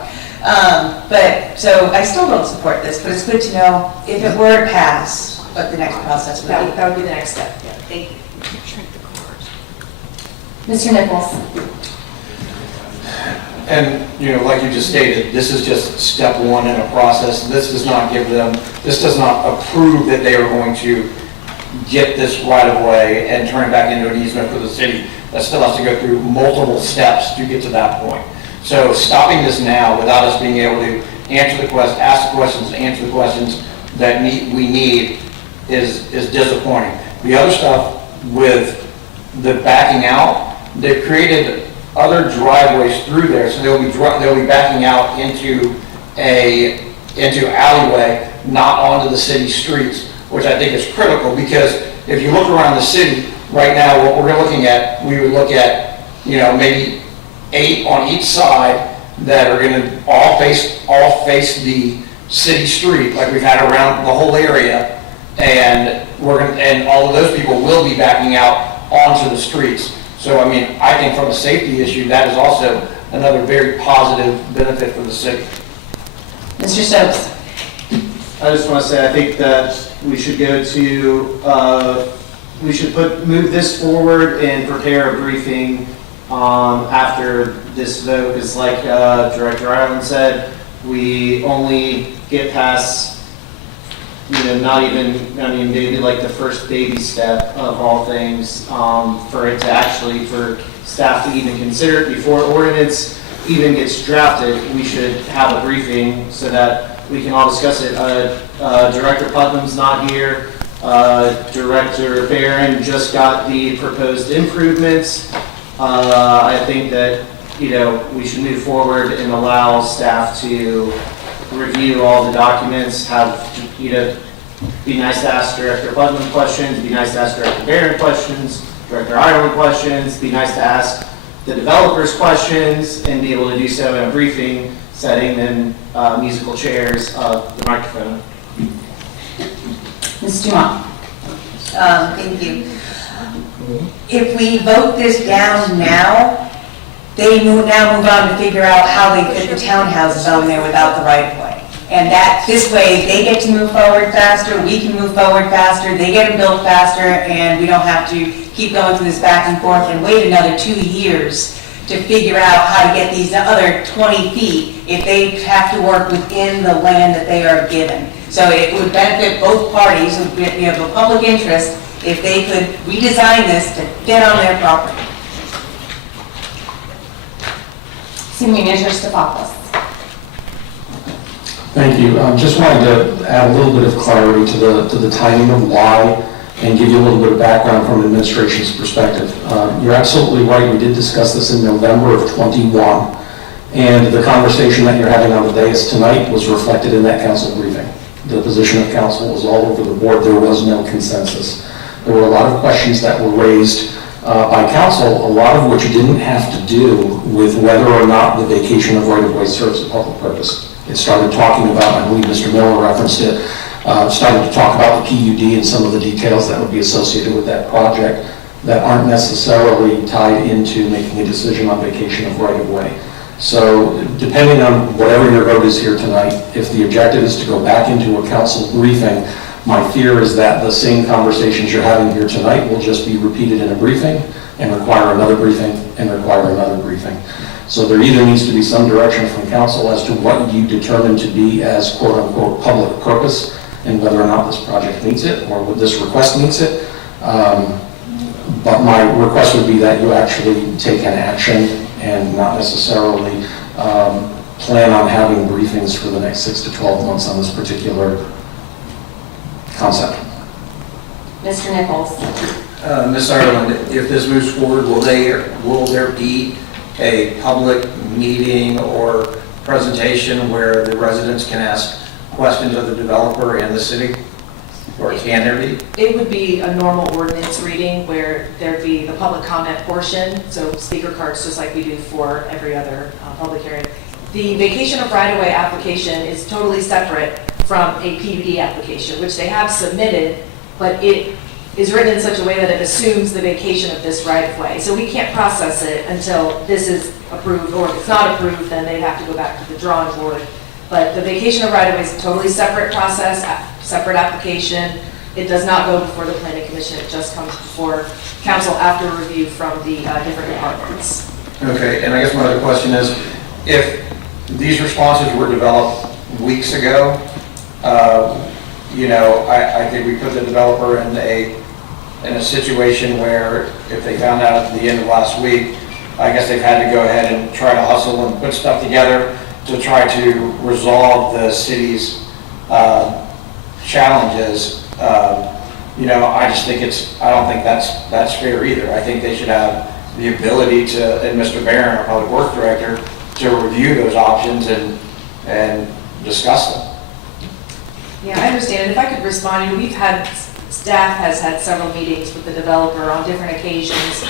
So I still don't support this, but it's good to know if it were to pass, what the next process would be. That would be the next step. Yeah. Thank you. Mr. Nichols? And, like you just stated, this is just step 1 in a process. This does not approve that they are going to get this right-of-way and turn it back into an easement for the city. That still has to go through multiple steps to get to that point. So stopping this now without us being able to ask the questions, that we need is disappointing. The other stuff with the backing out, they've created other driveways through there, so they'll be backing out into alleyway, not onto the city streets, which I think is critical, because if you look around the city right now, what we're looking at, we would look at, maybe 8 on each side that are going to all face the city street, like we've had around the whole area, and all of those people will be backing out onto the streets. So, I mean, I think from a safety issue, that is also another very positive benefit for the city. Mr. Stokes? I just want to say, I think that we should go to, we should move this forward and prepare a briefing after this vote, because like Director Ireland said, we only get past, not even, maybe like the first baby step of all things, for staff to even consider it before ordinance even gets drafted. We should have a briefing so that we can all discuss it. Director Putnam's not here. Director Barron just got the proposed improvements. I think that, we should move forward and allow staff to review all the documents, be nice to ask Director Putnam questions, be nice to ask Director Barron questions, Director Ireland questions, be nice to ask the developers questions, and be able to do so in a briefing setting and musical chairs of the microphone. Ms. Dumont? Thank you. If we vote this down now, they now move on to figure out how they fit the townhouses on there without the right of way. And this way, they get to move forward faster, we can move forward faster, they get them built faster, and we don't have to keep going through this back and forth and wait another 2 years to figure out how to get these other 20 feet if they have to work within the land that they are given. So it would benefit both parties, it would be of a public interest if they could redesign this to fit on their property. City Manager Stefopoulos? Thank you. Just wanted to add a little bit of clarity to the timing of why, and give you a little bit of background from administration's perspective. You're absolutely right. We did discuss this in November of '21, and the conversation that you're having on the dais tonight was reflected in that council briefing. The position of council was all over the board. There was no consensus. There were a lot of questions that were raised by council, a lot of which didn't have to do with whether or not the vacation of right-of-way serves a public purpose. It started talking about, I believe Mr. Miller referenced it, started to talk about the PUD and some of the details that would be associated with that project that aren't necessarily tied into making a decision on vacation of right-of-way. So depending on whatever your vote is here tonight, if the objective is to go back into a council briefing, my fear is that the same conversations you're having here tonight will just be repeated in a briefing and require another briefing and require another briefing. So there either needs to be some direction from council as to what you determine to be as quote-unquote public purpose and whether or not this project meets it or this request meets it. But my request would be that you actually take an action and not necessarily plan on having briefings for the next 6 to 12 months on this particular concept. Mr. Nichols? Ms. Ireland, if this moves forward, will there be a public meeting or presentation where the residents can ask questions of the developer and the city? Or can there be? It would be a normal ordinance reading where there'd be the public comment portion, so speaker cards just like we do for every other public hearing. The vacation of right-of-way application is totally separate from a PUD application, which they have submitted, but it is written in such a way that it assumes the vacation of this right-of-way. So we can't process it until this is approved, or if it's not approved, then they'd have to go back to the drawing board. But the vacation of right-of-way is a totally separate process, separate application. It does not go before the planning commission, it just comes before council after review from the different departments. Okay, and I guess my other question is, if these responses were developed weeks ago, I think we put the developer in a situation where if they found out at the end of last week, I guess they've had to go ahead and try to hustle and put stuff together to try to resolve the city's challenges, I just think I don't think that's fair either. I think they should have the ability to, and Mr. Barron, our public works director, to review those options and discuss them. Yeah, I understand. And if I could respond, staff has had several meetings with the developer on different occasions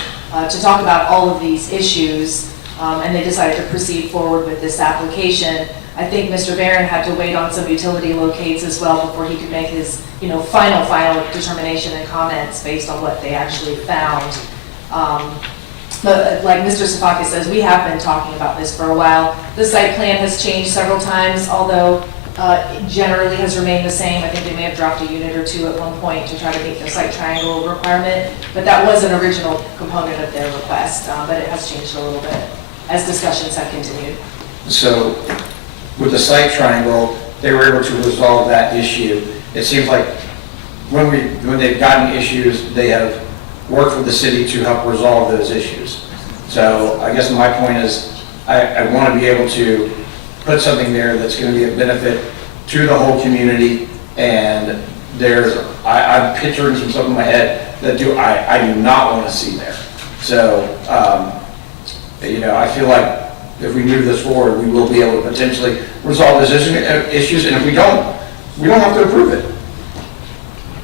to talk about all of these issues, and they decided to proceed forward with this application. I think Mr. Barron had to wait on some utility locates as well before he could make his, final determination and comments based on what they actually found. But like Mr. Sefakis says, we have been talking about this for a while. The site plan has changed several times, although it generally has remained the same. I think they may have dropped a unit or two at one point to try to meet the site triangle requirement, but that was an original component of their request, but it has changed a little bit as discussions have continued. So with the site triangle, they were able to resolve that issue. It seems like when they've gotten issues, they have worked with the city to help resolve those issues. So I guess my point is I want to be able to put something there that's going to be a benefit to the whole community, and I'm picturing some stuff in my head that I do not want to see there. So, I feel like if we move this forward, we will be able to potentially resolve those issues, and if we don't have to approve it.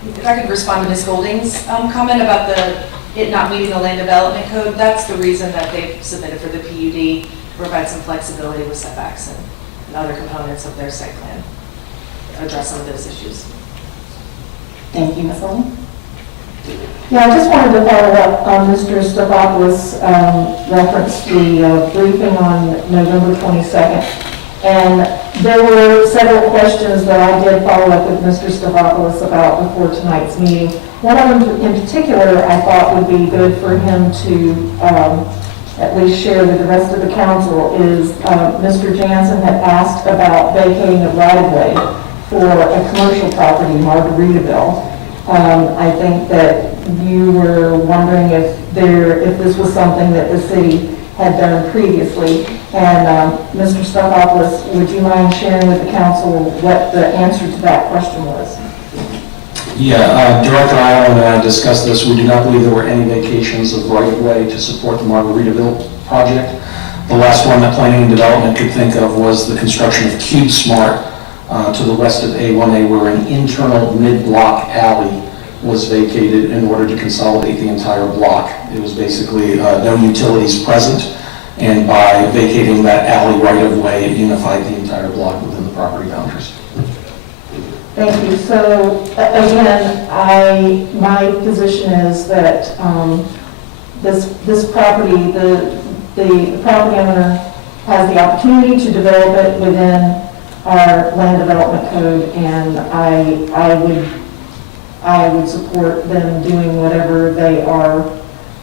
If I could respond to Ms. Golding's comment about it not meeting the land development code, that's the reason that they've submitted for the PUD, to provide some flexibility with setbacks and other components of their site plan, address some of those issues. Thank you, Ms. Golding. Yeah, I just wanted to follow up on Mr. Stefopoulos referenced the briefing on November 22nd. And there were several questions that I did follow up with Mr. Stefopoulos about before tonight's meeting. One of them in particular I thought would be good for him to at least share with the rest of the council is Mr. Jansen had asked about vacating of right-of-way for a commercial property, Margaritaville. I think that you were wondering if this was something that the city had done previously. And Mr. Stefopoulos, would you mind sharing with the council what the answer to that question was? Yeah, Director Island and I discussed this. We do not believe there were any vacations of right-of-way to support the Margaritaville project. The last one that planning and development could think of was the construction of CubeSmart to the west of A1A, where an internal mid-block alley was vacated in order to consolidate the entire block. It was basically no utilities present, and by vacating that alley right-of-way, it unified the entire block within the property boundaries. Thank you. So again, my position is that this property, the property owner has the opportunity to develop it within our land development code, and I would support them doing whatever they are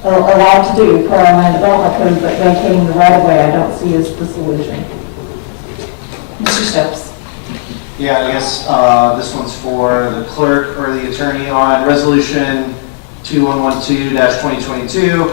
allowed to do per our land development code, but vacating the right of way I don't see as the solution. Mr. Stokes. Yeah, I guess this one's for the clerk or the attorney on Resolution 2112-2022.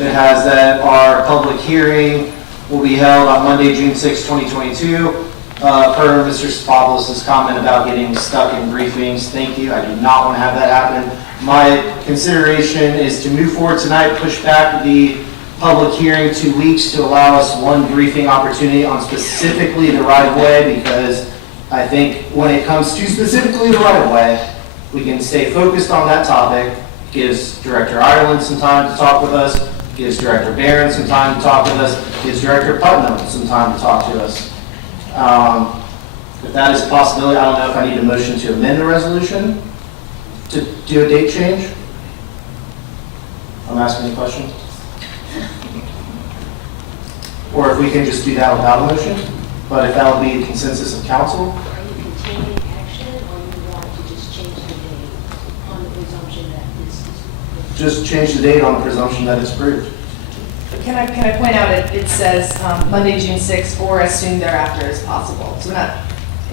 It has that our public hearing will be held on Monday, June 6, 2022. Per Mr. Stefopoulos' comment about getting stuck in briefings, thank you. I do not want to have that happen. My consideration is to move forward tonight, push back the public hearing 2 weeks to allow us one briefing opportunity on specifically the right-of-way, because I think when it comes to specifically the right-of-way, we can stay focused on that topic. Gives Director Ireland some time to talk with us, gives Director Barron some time to talk with us, gives Director Putnam some time to talk to us. If that is a possibility, I don't know if I need a motion to amend the resolution to do a date change. I'm asking a question. Or if we can just do that without a motion, but if that would be a consensus of council. Are you containing action, or you want to just change the date on the presumption that this is? Just change the date on the presumption that it's approved. Can I point out, it says Monday, June 6th, or as soon thereafter as possible. So we're not,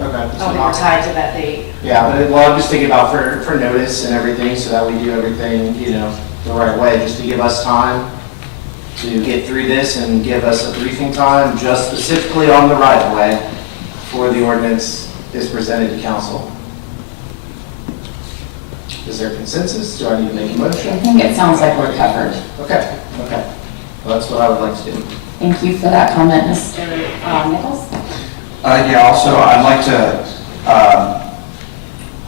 I don't think we're tied to that date. Yeah, but I'm just thinking about for notice and everything, so that we do everything, the right way, just to give us time to get through this and give us a briefing time just specifically on the right of way before the ordinance is presented to council. Is there consensus? Do I need to make a I motion? think it sounds like we're covered. Okay, okay. Well, that's what I would like to do. Thank you for that comment, Mr. Nichols. Yeah, also, I'd like to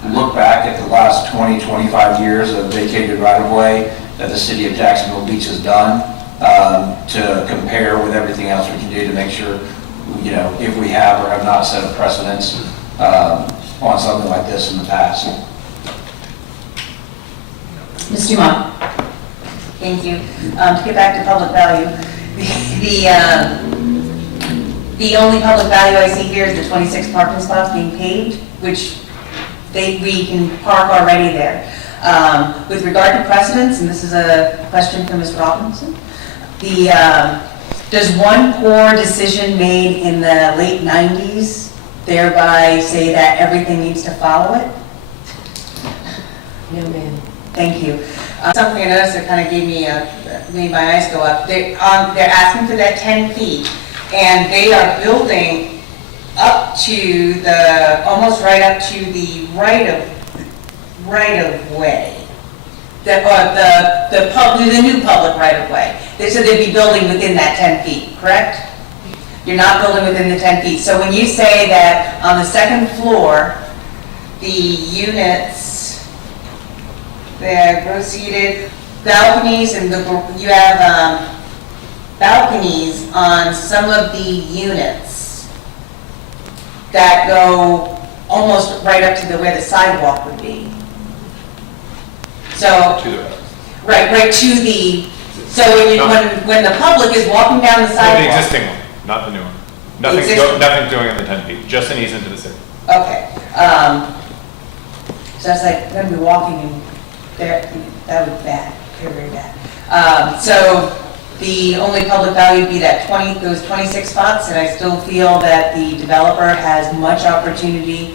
look back at the last 20, 25 years of vacated right-of-way that the city of Jacksonville Beach has done, to compare with everything else we can do to make sure, you know, if we have or have not set a precedence on something like this in the past. Ms. Dumont. Thank you. To get back to public value, the only public value I see here is the 26 parking spots being paved, which we can park already there. With regard to precedents, and this is a question for Mr. Robinson, does one poor decision made in the late 90s thereby say that everything needs to follow it? No, ma'am. Thank you. Something I noticed that kind of made my eyes go up. They're asking for that 10 feet, and they are building up to almost right up to the right of way. The new public right of way. They said they'd be building within that 10 feet, correct? You're not building within the 10 feet. So when you say that on the second floor, the units, the gross seated balconies, and you have balconies on some of the units that go almost right up to where the sidewalk would be. So, right to the, so when the public is walking down the sidewalk. The existing one, not the new one. Nothing's doing on the 10 feet, just an easement to the city. Okay. So I was like, I'm going to be walking in there, that would be bad, very, very bad. So the only public value would be that those 26 spots, and I still feel that the developer has much opportunity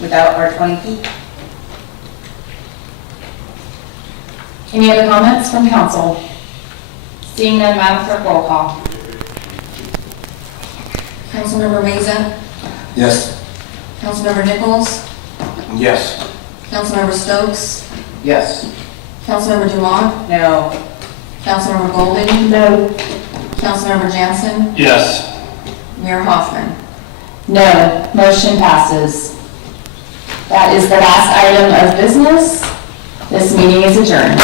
without our 20 feet. Any other comments from council? Seeing none, Madam Clerk, roll call. Councilmember Meza, Yes. Councilmember Nichols, Yes. Councilmember Stokes, Yes. Councilmember Dumont, No. Councilmember Golden, No. Councilmember Jansen, Yes. Mayor Hoffman. No, motion passes. That is the last item of business. This meeting is adjourned.